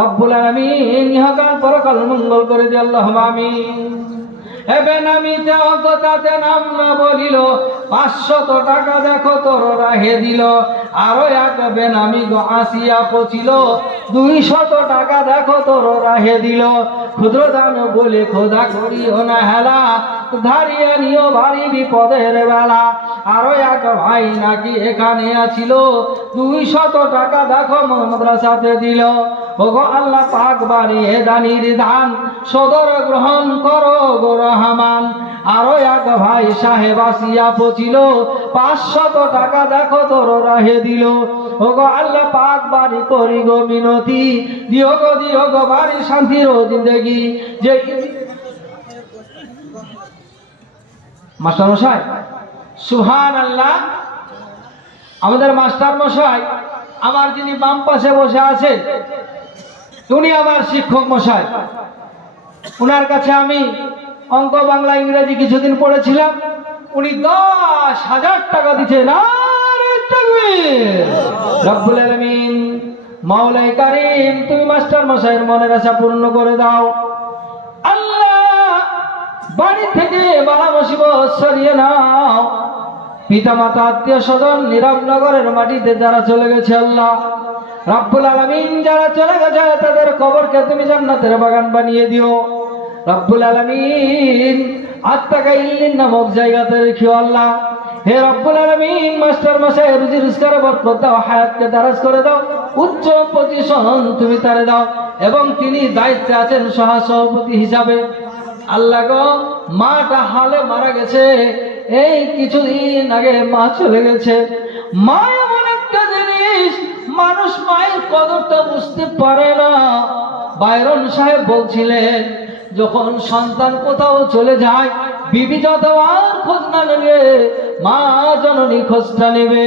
রব্বুল আলামিন ইহকাল পরকাল মঙ্গল করে দিও। আল্লাহুম্মা আমিন। এবে নামিতে অজ্ঞতাতে নাম না বলিল, 500 টাকা দেখো তোর রাহে দিল। আরো এক বেনামি গো আসিয়া পচিল, 200 টাকা দেখো তোর রাহে দিল। ক্ষুদ্র দান বলে খোদা করিও না হেলা, ধারিয়ে নিও ভারী বিপদের বেলা। আরো এক ভাই নাকি এখানে আছিল, 200 টাকা দেখো মাদ্রাসাতে দিল। ওগো আল্লাহ পাক বাড়িয়ে দানির দান সদর গ্রহণ করো গো রহমান। আরো এক ভাই সাহেব আসিয়া পচিল, 500 টাকা দেখো তোর রাহে দিল। ওগো আল্লাহ পাক বাড়ি করি গো মিনতি, দিও গো বাড়ি শান্তির জিন্দেগি। যে মাস্টার মশাই সুবহানাল্লাহ, আমাদের মাস্টার মশাই আমার যিনি বাম পাশে বসে আছেন উনি আমার শিক্ষক মশাই। ওনার কাছে আমি অঙ্ক বাংলা ইংরেজি কিছুদিন পড়েছিলাম, উনি 10,000 টাকা দিচ্ছেন। নারে তাকবীর। রব্বুল আলামিন মাওলাই কারীম তুমি মাস্টার মশাইয়ের মনের আশা পূর্ণ করে দাও। আল্লাহ বাড়ি থেকে বালা মুসিবত সরিয়ে নাও। পিতা মাতা আত্মীয় স্বজন নীরব নগরের মাটিতে যারা চলে গেছে আল্লাহ রব্বুল আলামিন যারা চলে গেছে তাদের কবরকে তুমি জান্নাতের বাগান বানিয়ে দিও। রব্বুল আলামিন আত্মাকা ইল্লিন নামক জায়গাতে রেখো আল্লাহ। হে রব্বুল আলামিন মাস্টার মশাই রুজি রোজগারে বরকত দাও, হায়াতকে দারাজ করে দাও, উচ্চ পজিশন তুমি তারে দাও, এবং তিনি দায়িত্বে আছেন সহসভাপতি হিসাবে। আল্লাহ গো মাটা হালে মারা গেছে, এই কিছুদিন আগে মা চলে গেছে। মা এমন একটা জিনিস, মানুষ মায়ের কদরটা বুঝতে পারে না। বাইরন সাহেব বলছিলেন যখন সন্তান কোথাও চলে যায় বিবি যত আর খোঁজ না নেবে, মা জননী খোঁজটা নেবে।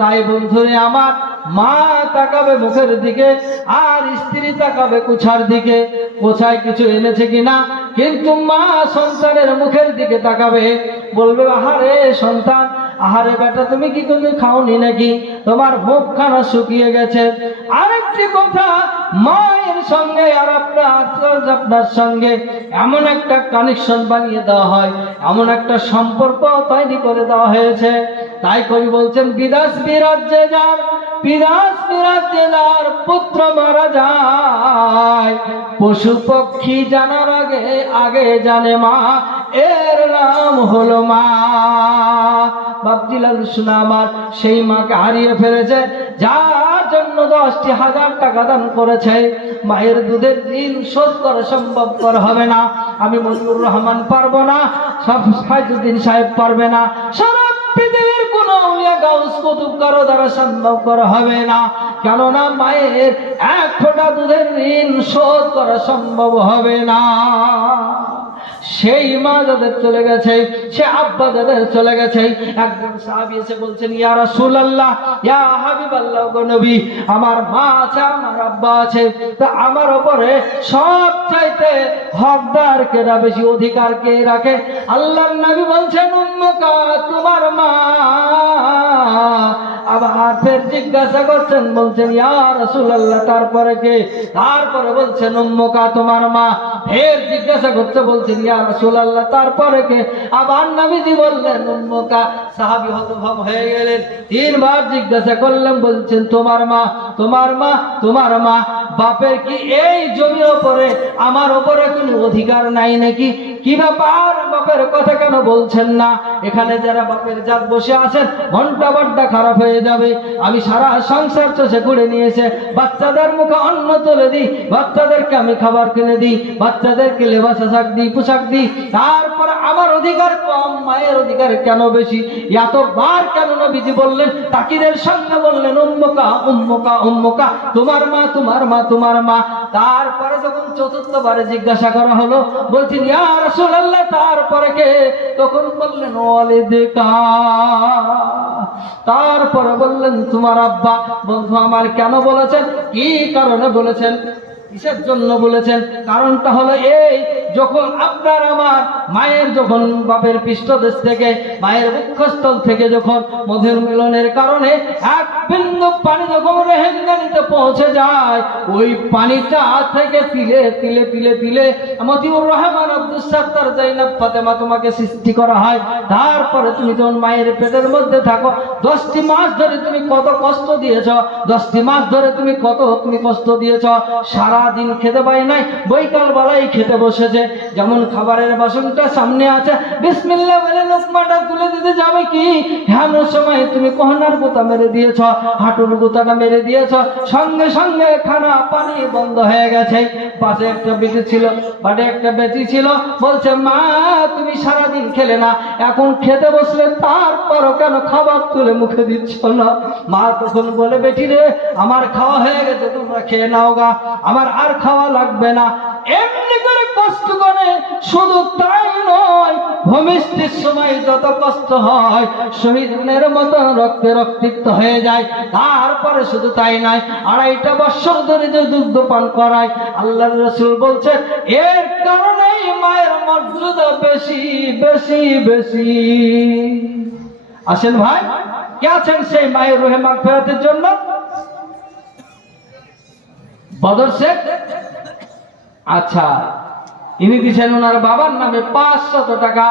তাই বন্ধুরে আমার, মা তাকাবে মুখের দিকে আর স্ত্রী তাকাবে কুছার দিকে, কোথায় কিছু এনেছে কিনা। কিন্তু মা সন্তানের মুখের দিকে তাকাবে, বলবে আহারে সন্তান, আহারে বেটা, তুমি কি কোনো খাওনি নাকি, তোমার মুখখানা শুকিয়ে গেছে। আরেকটি কথা, মায়ের সঙ্গে আর আপনার সঙ্গে এমন একটা কানেকশন বানিয়ে দেওয়া হয়, এমন একটা সম্পর্ক তৈরি করে দেওয়া হয়েছে। তাই কবি বলছেন, বিদেশ বিরাজ্যে যার, বিদেশ বিরাজ্যে যার পুত্র মারা যায়, পশু পক্ষী জানার আগে আগে জানে মা, এর নাম হলো মা। বাপজিলাল শোনা আমার, সেই মাকে হারিয়ে ফেলেছে, যার জন্য 10,000 টাকা দান করেছে। মায়ের দুধের ঋণ শোধ করা সম্ভবপর হবে না। আমি মনিরুর রহমান পারবো না, সব ফাইজুদ্দিন সাহেব পারবে না, সারা পৃথিবীর কোন আউলিয়া গাউস কুতুব কারো দ্বারা সম্ভব করা হবে না। কেননা মায়ের এক ফোঁটা দুধের ঋণ শোধ করা সম্ভব হবে না। সেই মা যাদের চলে গেছে, সে আব্বা যাদের চলে গেছে, একজন সাহাবী এসে বলছেন, ইয়া রাসূলুল্লাহ, ইয়া হাবিবাল্লাহ, গো নবী, আমার মা আছে, আমার আব্বা আছে, তা আমার উপরে সব চাইতে হকদার কেরা, বেশি অধিকার কে রাখে? আল্লাহর নবী বলছেন, উম্মুকা, তোমার মা। আবার ফের জিজ্ঞাসা করছেন, বলছেন, ইয়া রাসূলুল্লাহ, তারপরে কে? তারপরে বলছেন, উম্মুকা, তোমার মা। ফের জিজ্ঞাসা করতে, বলছেন, ইয়া রাসূলুল্লাহ, তারপরে কে? আবার নবীজি বললেন, উম্মুকা। সাহাবী হতভম্ব হয়ে গেলেন, 3 বার জিজ্ঞাসা করলেন, বলছেন, তোমার মা, তোমার মা, তোমার মা। বাপের কি এই জমির উপরে আমার উপরে কোনো অধিকার নাই নাকি? কি ব্যাপার, বাপের কথা কেন বলছেন না? এখানে যারা বাপের জাত বসে আছেন, মনটা বড্ড খারাপ হয়ে যাবে। আমি সারা সংসার চষে করে নিয়েছে, বাচ্চাদের মুখে অন্ন তুলে দিই, বাচ্চাদেরকে আমি খাবার কিনে দিই, বাচ্চাদেরকে লেবাস দিই, পোশাক দিই, তারপর আমার অধিকার কম, মায়ের অধিকার কেন বেশি? এতবার কেন নবীজি বললেন, তাকিদের সঙ্গে বললেন, উম্মুকা, উম্মুকা, উম্মুকা, তোমার মা, তোমার মা, তোমার মা। তারপরে যখন 4র্থবারে জিজ্ঞাসা করা হলো, বলছেন, ইয়া রাসূলুল্লাহ, তারপরে কে? তখন বললেন, ওয়ালিদকা। তারপরে বললেন, তোমার আব্বা। বন্ধু আমার, কেন বলেছেন? কি কারণে বলেছেন? কিসের জন্য বলেছেন? কারণটা হলো এই, যখন আপনার আমার মায়ের, যখন বাপের পৃষ্ঠদেশ থেকে, মায়ের বক্ষস্থল থেকে যখন মধুর মিলনের কারণে এক বিন্দু পানি যখন রেহেঙ্গানিতে পৌঁছে যায়, ওই পানিটা থেকে তিলে তিলে তিলে তিলে মতিউর রহমান, আব্দুস সাত্তার, জাইনাব, ফাতেমা তোমাকে সৃষ্টি করা হয়। তারপরে তুমি যখন মায়ের পেটের মধ্যে থাকো, 10টি মাস ধরে তুমি কত কষ্ট দিয়েছ, 10টি মাস ধরে তুমি কষ্ট দিয়েছ। সারাদিন খেতে পাই নাই, বৈকাল বেলায় খেতে বসেছে, যেমন খাবারের বাসনটা সামনে আছে, বিসমিল্লাহ বলে লোকমাটা তুলে দিতে যাবে কি, এমন সময় তুমি কোহনার গোতা মেরে দিয়েছ, হাঁটুর গোতাটা মেরে দিয়েছ, সঙ্গে সঙ্গে খানা পানি বন্ধ হয়ে গেছে। পাশে একটা বেটি ছিল, বাটে একটা বেটি ছিল, বলছে, মা, তুমি সারাদিন খেলে না, এখন খেতে বসলে তারপরও কেন খাবার তুলে মুখে দিচ্ছ না? মা তখন বলে, বেটি রে, আমার খাওয়া হয়ে গেছে, তোমরা খেয়ে নাও গা, আমার আর খাওয়া লাগবে না। এমনি করে কষ্ট করে, শুধু তাই নয়, ভূমিষ্ঠির সময় যত কষ্ট হয়, শহীদের মতো রক্তে রক্তিক্ত হয়ে যায়। তারপরে শুধু তাই নয়, 2.5 বছর ধরে যে দুগ্ধ পান করায়, আল্লাহর রাসূল বলছে, এর কারণেই মায়ের মর্যাদা বেশি বেশি বেশি। আসেন ভাই, কে আছেন সেই মায়ের রুহে মাগফিরাতের জন্য? বদর শেখ, আচ্ছা, ইনি দিচ্ছেন ওনার বাবার নামে 500 টাকা।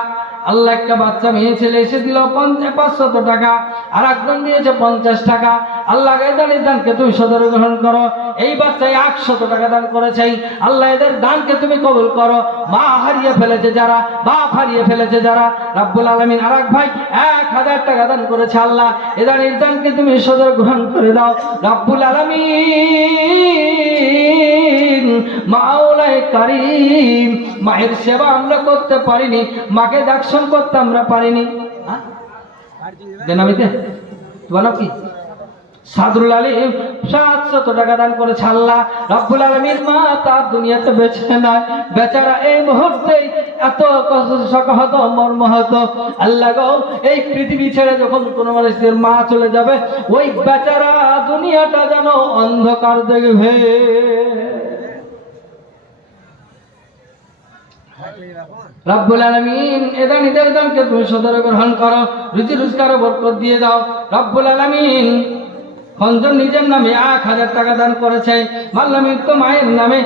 আল্লাহ একটা বাচ্চা মেয়ে ছেলে এসে দিল 500 টাকা, আর একজন দিয়েছে 50 টাকা। আল্লাহ এদের দানকে তুমি সদর গ্রহণ করো। এই বাচ্চায় 100 টাকা দান করেছে, আল্লাহ এদের দানকে তুমি কবুল করো। মা হারিয়ে ফেলেছে যারা, বাপ হারিয়ে ফেলেছে যারা, রব্বুল আলামিন। আর এক ভাই 1000 টাকা দান করেছে, আল্লাহ এদের দানকে তুমি সদর গ্রহণ করে দাও, রব্বুল আলামিন। মাওলায়ে কারীম, মায়ের সেবা আমরা করতে পারিনি, মাকে দেখশন করতে আমরা পারিনি। বেনামিতে তোমার নাম কি? সাদরুল আলিম 700 টাকা দান করেছে। আল্লাহ রব্বুল আলামিন মা তার দুনিয়াতে বেঁচে নাই, বেচারা এই মুহূর্তেই এত শোকাহত মর্মাহত। আল্লাহ গো, এই পৃথিবী ছেড়ে যখন কোনো মানুষের মা চলে যাবে, ওই বেচারা দুনিয়াটা যেন অন্ধকার দেখবে। রব্বুল আলামিন এদের নিদের দানকে তুমি সদরে গ্রহণ করো, রুজি রোজগারে বরকত দিয়ে দাও। রব্বুল আলামিন খঞ্জন নিজের নামে 1000 টাকা দান করেছে, মাল্লা মৃত্যু মায়ের নামে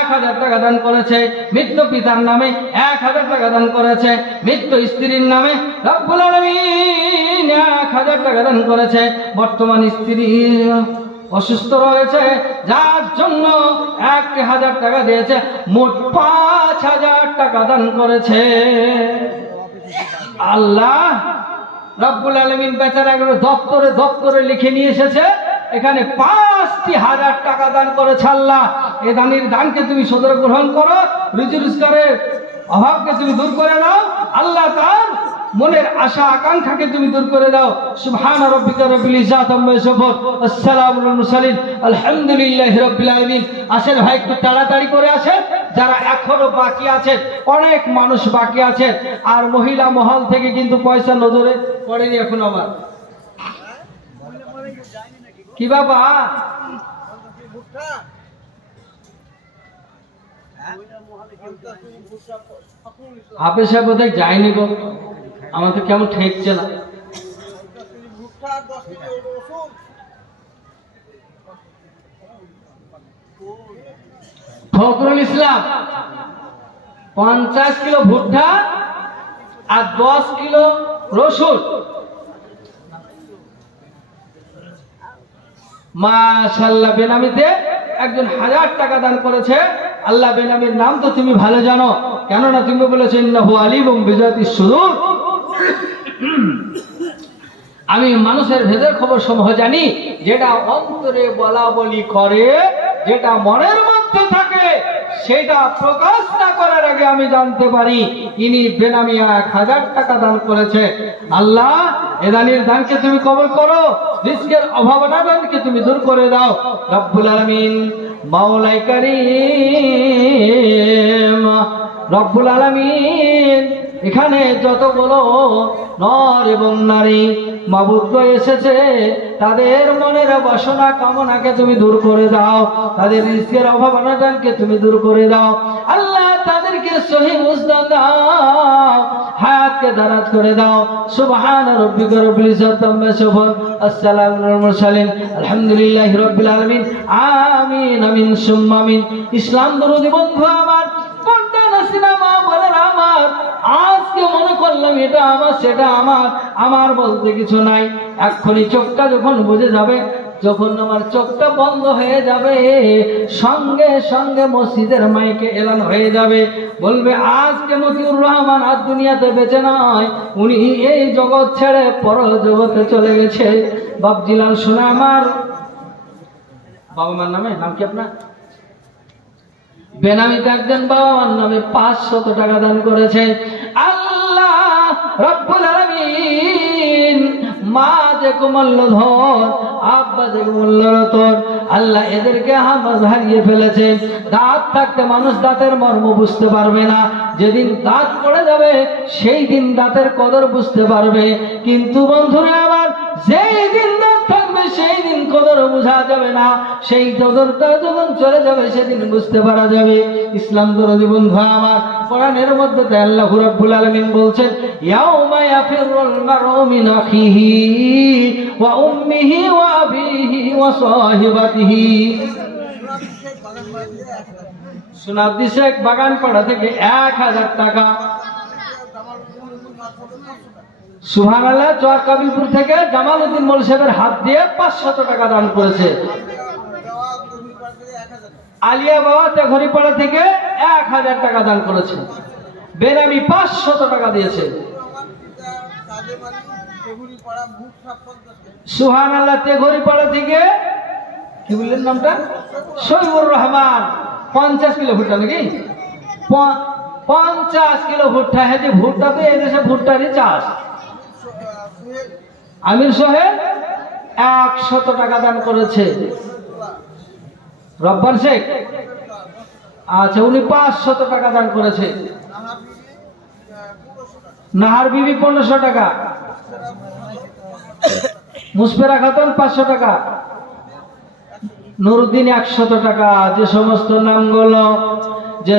1000 টাকা দান করেছে, মৃত্যু পিতার নামে 1000 টাকা দান করেছে, মৃত্যু স্ত্রীর নামে রব্বুল আলামিন 1000 টাকা দান করেছে। বর্তমান স্ত্রী অসুস্থ রয়েছে, যার জন্য 1000 টাকা দিয়েছে, মোট 5000 টাকা দান করেছে। আল্লাহ রব্বুল আলামিন বেচারা এগুলো দপ্তরে দপ্তরে লিখে নিয়ে এসেছে, এখানে 5000 টাকা দান করেছে। আল্লাহ এই দানের দানকে তুমি সদরে গ্রহণ করো, রুজি রোজগারের অভাবকে তুমি দূর করে দাও। আল্লাহ তার মনের আশা আকাঙ্ক্ষাকে তুমি দূর করে দাও। সুবহানা রাব্বিকা রাব্বিল ইজ্জাতি আম্মা ইয়াসিফুন, আসসালামু আলাল মুরসালিন, আলহামদুলিল্লাহি রাব্বিল আলামিন। আসেন ভাই, একটু তাড়াতাড়ি করে আসেন, যারা এখনো বাকি আছেন, অনেক মানুষ বাকি আছে। আর মহিলা মহল থেকে কিন্তু পয়সা নজরে পড়েনি এখন আমার। কি বাবা, হাফেজ সাহেব বোধহয় যায়নি গো, আমার তো কেমন ঠেকছে না। ফখরুল ইসলাম 50 কিলো ভুট্টা আর 10 কিলো রসুন। মাশাআল্লাহ, বেনামিতে একজন 1000 টাকা দান করেছে। আল্লাহ বেনামির নাম তো তুমি ভালো জানো, কেননা তুমি বলেছো ইন্নাহু আলিমুম বিজাতিস সুদূর। আমি মানুষের ভেদের খবর সমূহ জানি, যেটা অন্তরে বলা বলি করে, যেটা মনের মধ্যে থাকে, সেটা প্রকাশ না করার আগে আমি জানতে পারি ইনি বেনামি 1000 টাকা দান করেছে। আল্লাহ এ দানের দানকে তুমি কবুল করো, রিজকের অভাব অনাটনকে তুমি দূর করে দাও। রব্বুল আলামিন মাওলাই কারীম, রব্বুল আলামিন এখানে যতগুলো নর এবং নারী মাবুদ এসেছে, তাদের মনের বাসনা কামনাকে তুমি দূর করে দাও, তাদের রিজকের অভাব অনাটনকে তুমি দূর করে দাও। আল্লাহ তাদেরকে সহিহ বুঝদান দাও, হায়াতকে দারাজ করে দাও। সুবহান রাব্বিকা রাব্বিল ইজ্জাতি আম্মা ইয়াসিফুন, আসসালামু আলাল মুরসালিন, আলহামদুলিল্লাহি রাব্বিল আলামিন। আমিন আমিন সুম্মা আমিন। ইসলাম দরুদি বন্ধু আমার, কোনটা সিনেমা বলেন আমার, আজকে মনে করলাম এটা আমার সেটা আমার, আমার বলতে কিছু নাই। এক্ষুনি চোখটা যখন বুঝে যাবে, যখন আমার চোখটা বন্ধ হয়ে যাবে, সঙ্গে সঙ্গে মসজিদের মাইকে এলান হয়ে যাবে, বলবে আজকে মতিউর রহমান আর দুনিয়াতে বেঁচে নয়, উনি এই জগৎ ছেড়ে পর জগতে চলে গেছে। বাপজিলাল শোনা আমার বাবা মার নামে, নাম কি আপনার? বেনামিতে একজন বাবা মার নামে 500 টাকা দান করেছে। আল্লাহ রব্বুল আলামিন মা যে কুমল্লধর, আব্বা যে কুমল্লরতর, আল্লাহ এদেরকে হামাজ হারিয়ে ফেলেছে। দাঁত থাকতে মানুষ দাঁতের মর্ম বুঝতে পারবে না, যেদিন দাঁত পড়ে যাবে সেই দিন দাঁতের কদর বুঝতে পারবে। কিন্তু বন্ধুরা আমার, যেই দিন দাঁত থাকবে সেই দিন কদর বোঝা যাবে না, সেই কদরটা যখন চলে যাবে সেদিন বুঝতে পারা যাবে। ইসলাম দরদি বন্ধু আমার, কোরআনের মধ্যে আল্লাহ রাব্বুল আলামিন বলছেন ইয়াউমা ইয়াফিরুল মারউ মিন আখিহি ওয়া উম্মিহি ওয়া আবিহি ওয়া সাহিবাতিহি। সুনাদি শেখ বাগানপাড়া থেকে 1000 টাকা। সুবহানাল্লাহ, চরকাবিলপুর থেকে জামালউদ্দিন মোল সাহেবের হাত দিয়ে 500 টাকা দান করেছে। আলিয়া বাবা তেঘরিপাড়া থেকে 1000 টাকা দান করেছে। বেনামি 500 টাকা দিয়েছে। সুবহানাল্লাহ, তেঘরিপাড়া থেকে কি বললেন নামটা? শহীদুর রহমান 50 কিলো ভুট্টা নাকি? 50 কিলো ভুট্টা। হ্যাঁ, যে ভুট্টা তো এই দেশে ভুট্টারই চাষ। আমির সোহেল 100 টাকা দান করেছে। রব্বান শেখ, আচ্ছা, উনি 500 টাকা দান করেছে। নাহার বিবি 1500 টাকা, মুসফেরা খাতুন 500 টাকা, নুরুদ্দিন 100 টাকা। যে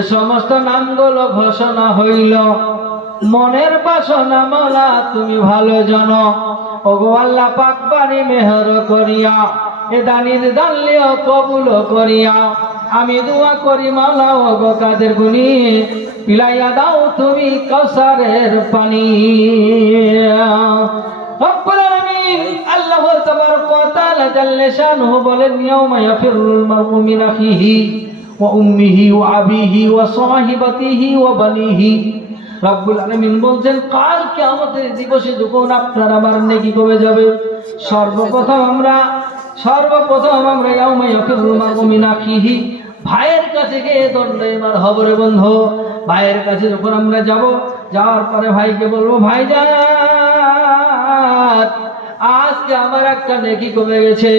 সমস্ত নামগুলো ঘোষণা হইল, মনের বাসনা মালা তুমি ভালো জানো। ওগো আল্লাহ পাক বাণী মেহর করিয়া এ দানির দানলিও কবুল করিয়া, আমি দোয়া করি মাওলা ওগো কাদের গুনি পিলাইয়া দাও তুমি কাউসারের পানি। রব্বুল আলামিন আল্লাহ তাবারক ওয়া তাআলা জাল্লা শানুহু বলেন, ইয়াউমা ইয়াফিরুল মার'উ মিন আখিহি ওয়া উম্মিহি ওয়া আবিহি ওয়া সাহিবাতিহি ওয়া বানিহি। রব্বুল আলামিন বলছেন, কাল কিয়ামতের দিবসে যখন আপনার আমার নেকি কমে যাবে, সর্বপ্রথম আমরা ইয়াউমা ইয়াফিরুল মার'উ মিন আখিহি, ভাইয়ের কাছে গিয়ে দণ্ডায়মান হব রে বন্ধু। ভাইয়ের কাছে যখন আমরা যাব, যাওয়ার পরে ভাইকে বলবো, ভাইজান আজকে আমার একটা নেকি কমে গেছে,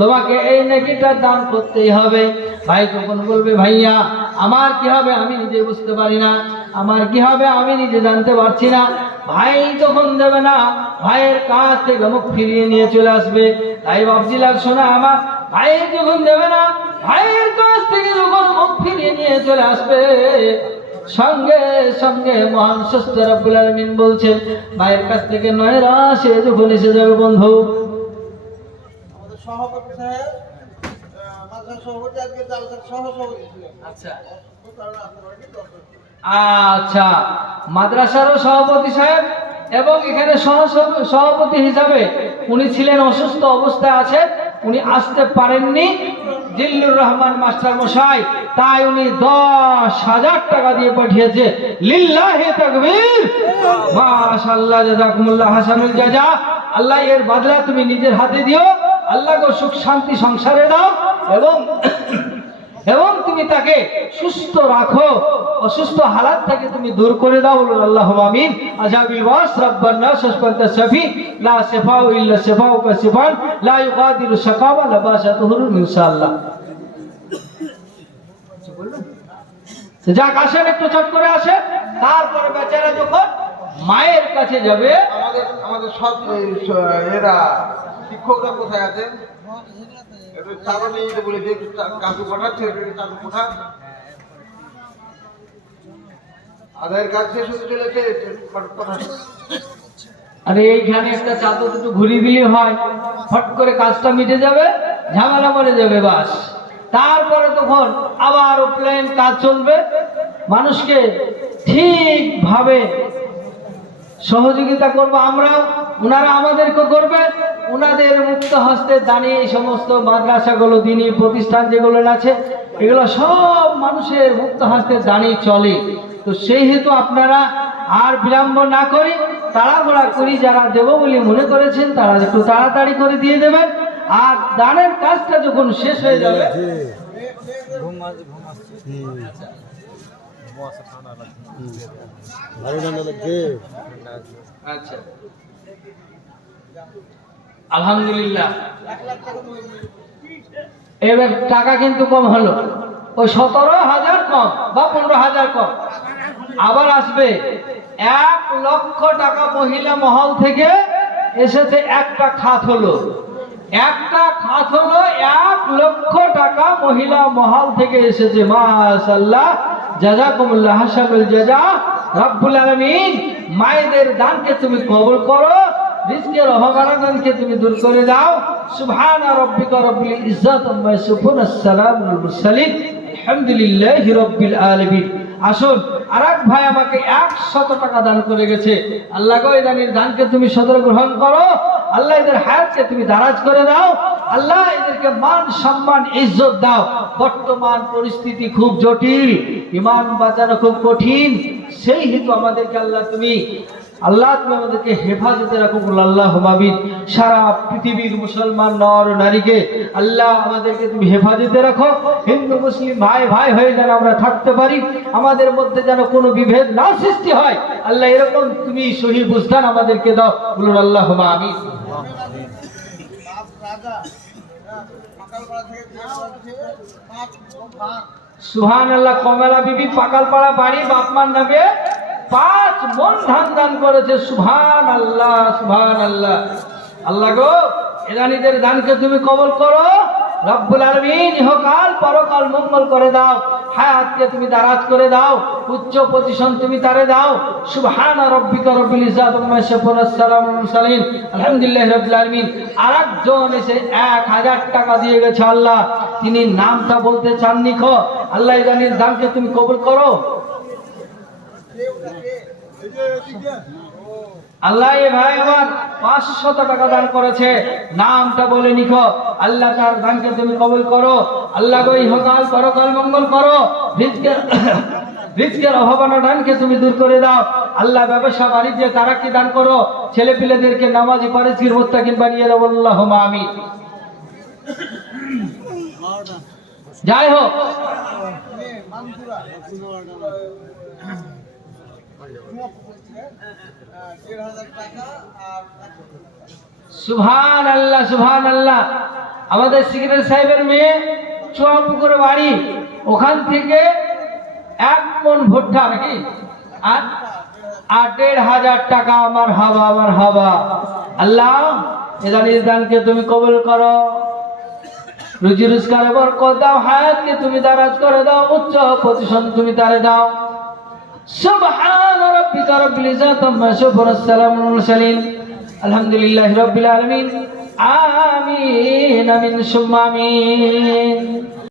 তোমাকে এই নেকিটা দান করতেই হবে। ভাই তখন বলবে, ভাইয়া আমার কি হবে আমি নিজে বুঝতে পারি না, আমার কি হবে আমি নিজে জানতে পারছি না। ভাই তখন দেবে না, ভাইয়ের কাছ থেকে মুখ ফিরিয়ে নিয়ে চলে আসবে। তাই বাবজিলাল শোনা আমার, ভাই যখন দেবে না, ভাইয়ের কাছ থেকে যখন মুখ ফিরিয়ে নিয়ে চলে আসবে, সঙ্গে সঙ্গে মহান স্রষ্টা রব্বুল আলামিন বলছেন, ভাইয়ের কাছ থেকে নয়রা সে যখন এসে যাবে বন্ধু। আমাদের সভাপতি সাহেব মাদ্রাসা সভাপতি আজকে জালসার সহ-সভাপতি ছিলেন। আচ্ছা, মাদ্রাসারও সভাপতি সাহেব এবং এখানে সভাপতি হিসাবে উনি ছিলেন, অসুস্থ অবস্থায় আছেন, উনি আসতে পারেননি, জিল্লুর রহমান মাস্টার মশাই, তাই উনি 10,000 টাকা দিয়ে পাঠিয়েছে। লিল্লাহি তাকবীর, মাশাআল্লাহ, জাযাকুমুল্লাহ হাসানুল জাযা। আল্লাহ এর বদলা তুমি নিজের হাতে দিও, আল্লাহ গো সুখ শান্তি সংসারে দাও এবং তুমি তাকে সুস্থ রাখো, অসুস্থ হালাত থেকে তুমি দূর করে দাও। বলুন আল্লাহুম্মা আমিন। আজাবিল ওয়াস রাব্বান নাস আশফান্তা শাফি লা শিফাউ ইল্লা শিফাউকা শিফান লা ইউগাদিরু শাকাওয়া লা বাসাতুহু ইনশাআল্লাহ। যাক, আসেন একটু চট করে আসেন। তারপরে বেচারা যখন মায়ের কাছে যাবে, আমাদের সব এরা শিক্ষকরা কোথায় আছেন? একটু চারও নিয়ে যেতে বলেছে, একটু কাকু পাঠাচ্ছে, চাকু পাঠান। আধার কার্ড শেষ হতে চলেছে, পাঠান। আরে এইখানে একটা চাদর একটু ঘুরিয়ে দিলে হয়, ফট করে কাজটা মিটে যাবে, ঝামেলা মরে যাবে, বাস। তারপরে তখন আবার অফলাইন কাজ চলবে, মানুষকে ঠিকভাবে সহযোগিতা করবো আমরাও, ওনারা আমাদেরকে করবে। ওনাদের মুক্ত হস্তে দাঁড়িয়ে এই সমস্ত মাদ্রাসাগুলো, দিনী প্রতিষ্ঠান যেগুলো আছে, এগুলো সব মানুষের মুক্ত হস্তে দাঁড়িয়ে চলে। তো সেই হেতু আপনারা আর বিলম্ব না করি, তাড়াহুড়া করি, যারা দেব বলে মনে করেছেন তারা একটু তাড়াতাড়ি করে দিয়ে দেবেন। আর দানের কাজটা যখন শেষ হয়ে যাবে, আচ্ছা আলহামদুলিল্লাহ, এবার টাকা কিন্তু কম হলো, ওই 17,000 কম বা 15,000 কম। আবার আসবে 1 লক্ষ টাকা মহিলা মহল থেকে এসেছে, একটা খাত হলো 1 লক্ষ টাকা মহিলা মহল থেকে এসেছে। মাশাআল্লাহ, জাযাকুমুল্লাহ হাসানুল জাযা। রব্বুল আলামিন মায়েদের দানকে তুমি কবুল করো, রিজকের অভাব-অনাটনকে তুমি দূর করে দাও। সুবহানা রাব্বিকা রাব্বিল ইজ্জাতি আম্মা ইয়াসিফুন, আসসালামুল মুরসালিন, আলহামদুলিল্লাহি রাব্বিল আলামিন। আসুন, আরেক ভাই আমাকে 100 টাকা দান করে গেছে। আল্লাহ গো, এই দানের দানকে তুমি সদর গ্রহণ করো। আল্লাহ এদের হায়াতকে তুমি দারাজ করে দাও। আল্লাহ এদেরকে মান সম্মান ইজ্জত দাও। বর্তমান পরিস্থিতি খুব জটিল, ঈমান বাঁচানো খুব কঠিন, সেই হেতু আমাদেরকে আল্লাহ তুমি আমাদেরকে হেফাজতে রাখো। আল্লাহুম্মা আমিন। সারা পৃথিবীর মুসলমান নর নারীকে আল্লাহ আমাদেরকে তুমি হেফাজতে রাখো। হিন্দু মুসলিম ভাই ভাই হয়ে যেন আমরা থাকতে পারি, আমাদের মধ্যে যেন কোনো বিভেদ না সৃষ্টি হয়। আল্লাহ এরকম তুমি সহি বুঝদান আমাদেরকে দাও। বলুন আল্লাহুম্মা আমিন। সুবহানাল্লাহ। কমলা বিবি পাকালপাড়া বাড়ি, বাপমার নামে 5 মণ ধান দান করেছে। সুবহানাল্লাহ, সুবহানাল্লাহ। আল্লাহ গো, এরানীদের দানকে তুমি কবুল করো। রব্বুল আলামিন ইহকাল পরকাল মঙ্গল করে দাও। হায়াতকে তুমি দারাজ করে দাও, উচ্চ পজিশন তুমি তারে দাও। সুবহানা রাব্বিকা রাব্বিল ইজ্জাতি আম্মা ইয়াসিফুন, আসসালামু আলাল মুরসালিন, আলহামদুলিল্লাহি রাব্বিল আলামিন। আরেকজন এসে 1000 টাকা দিয়ে গেছে আল্লাহ, তিনি নামটা বলতে চাননি। আল্লাহ এরানীর দানকে তুমি কবুল করো। আল্লাহ এ ভাই আমার 500 টাকা দান করেছে, নামটা বলে নিখো। আল্লাহ তার দানকে তুমি কবুল করো। আল্লাহ গো, ইহকাল পরকাল মঙ্গল করো। রিজকের অভাবনাটাকে তুমি দূর করে দাও। আল্লাহ ব্যবসা বাণিজ্যে তারাক্কি দান করো। ছেলে পিলেদেরকে নামাজি পরেজগার মুত্তাকিন বানিয়ে দাও। আল্লাহুম্মা আমিন। যাই হোক, সুবহানাল্লাহ, সুবহানাল্লাহ। আমাদের সিকিরের সাহেবের মেয়ে চুয়াপুকুর বাড়ি, ওখান থেকে 1 মণ ভুট্টা নাকি আর 1500 টাকা। আমার হাবা, আমার হাবা। আল্লাহ এরানীর দানকে তুমি কবুল করো। রুজি রোজগারে বরকত দাও, হায়াতকে তুমি দারাজ করে দাও, উচ্চ পজিশন তুমি তারে দাও। সুবহানা রাব্বিকা রাব্বিল ইজ্জাতি আম্মা ইয়াসিফুন, আসসালামু আলাল মুরসালিন, আলহামদুলিল্লাহি রাব্বিল আলামিন। আমিন, আমিন, সুম্মা আমিন।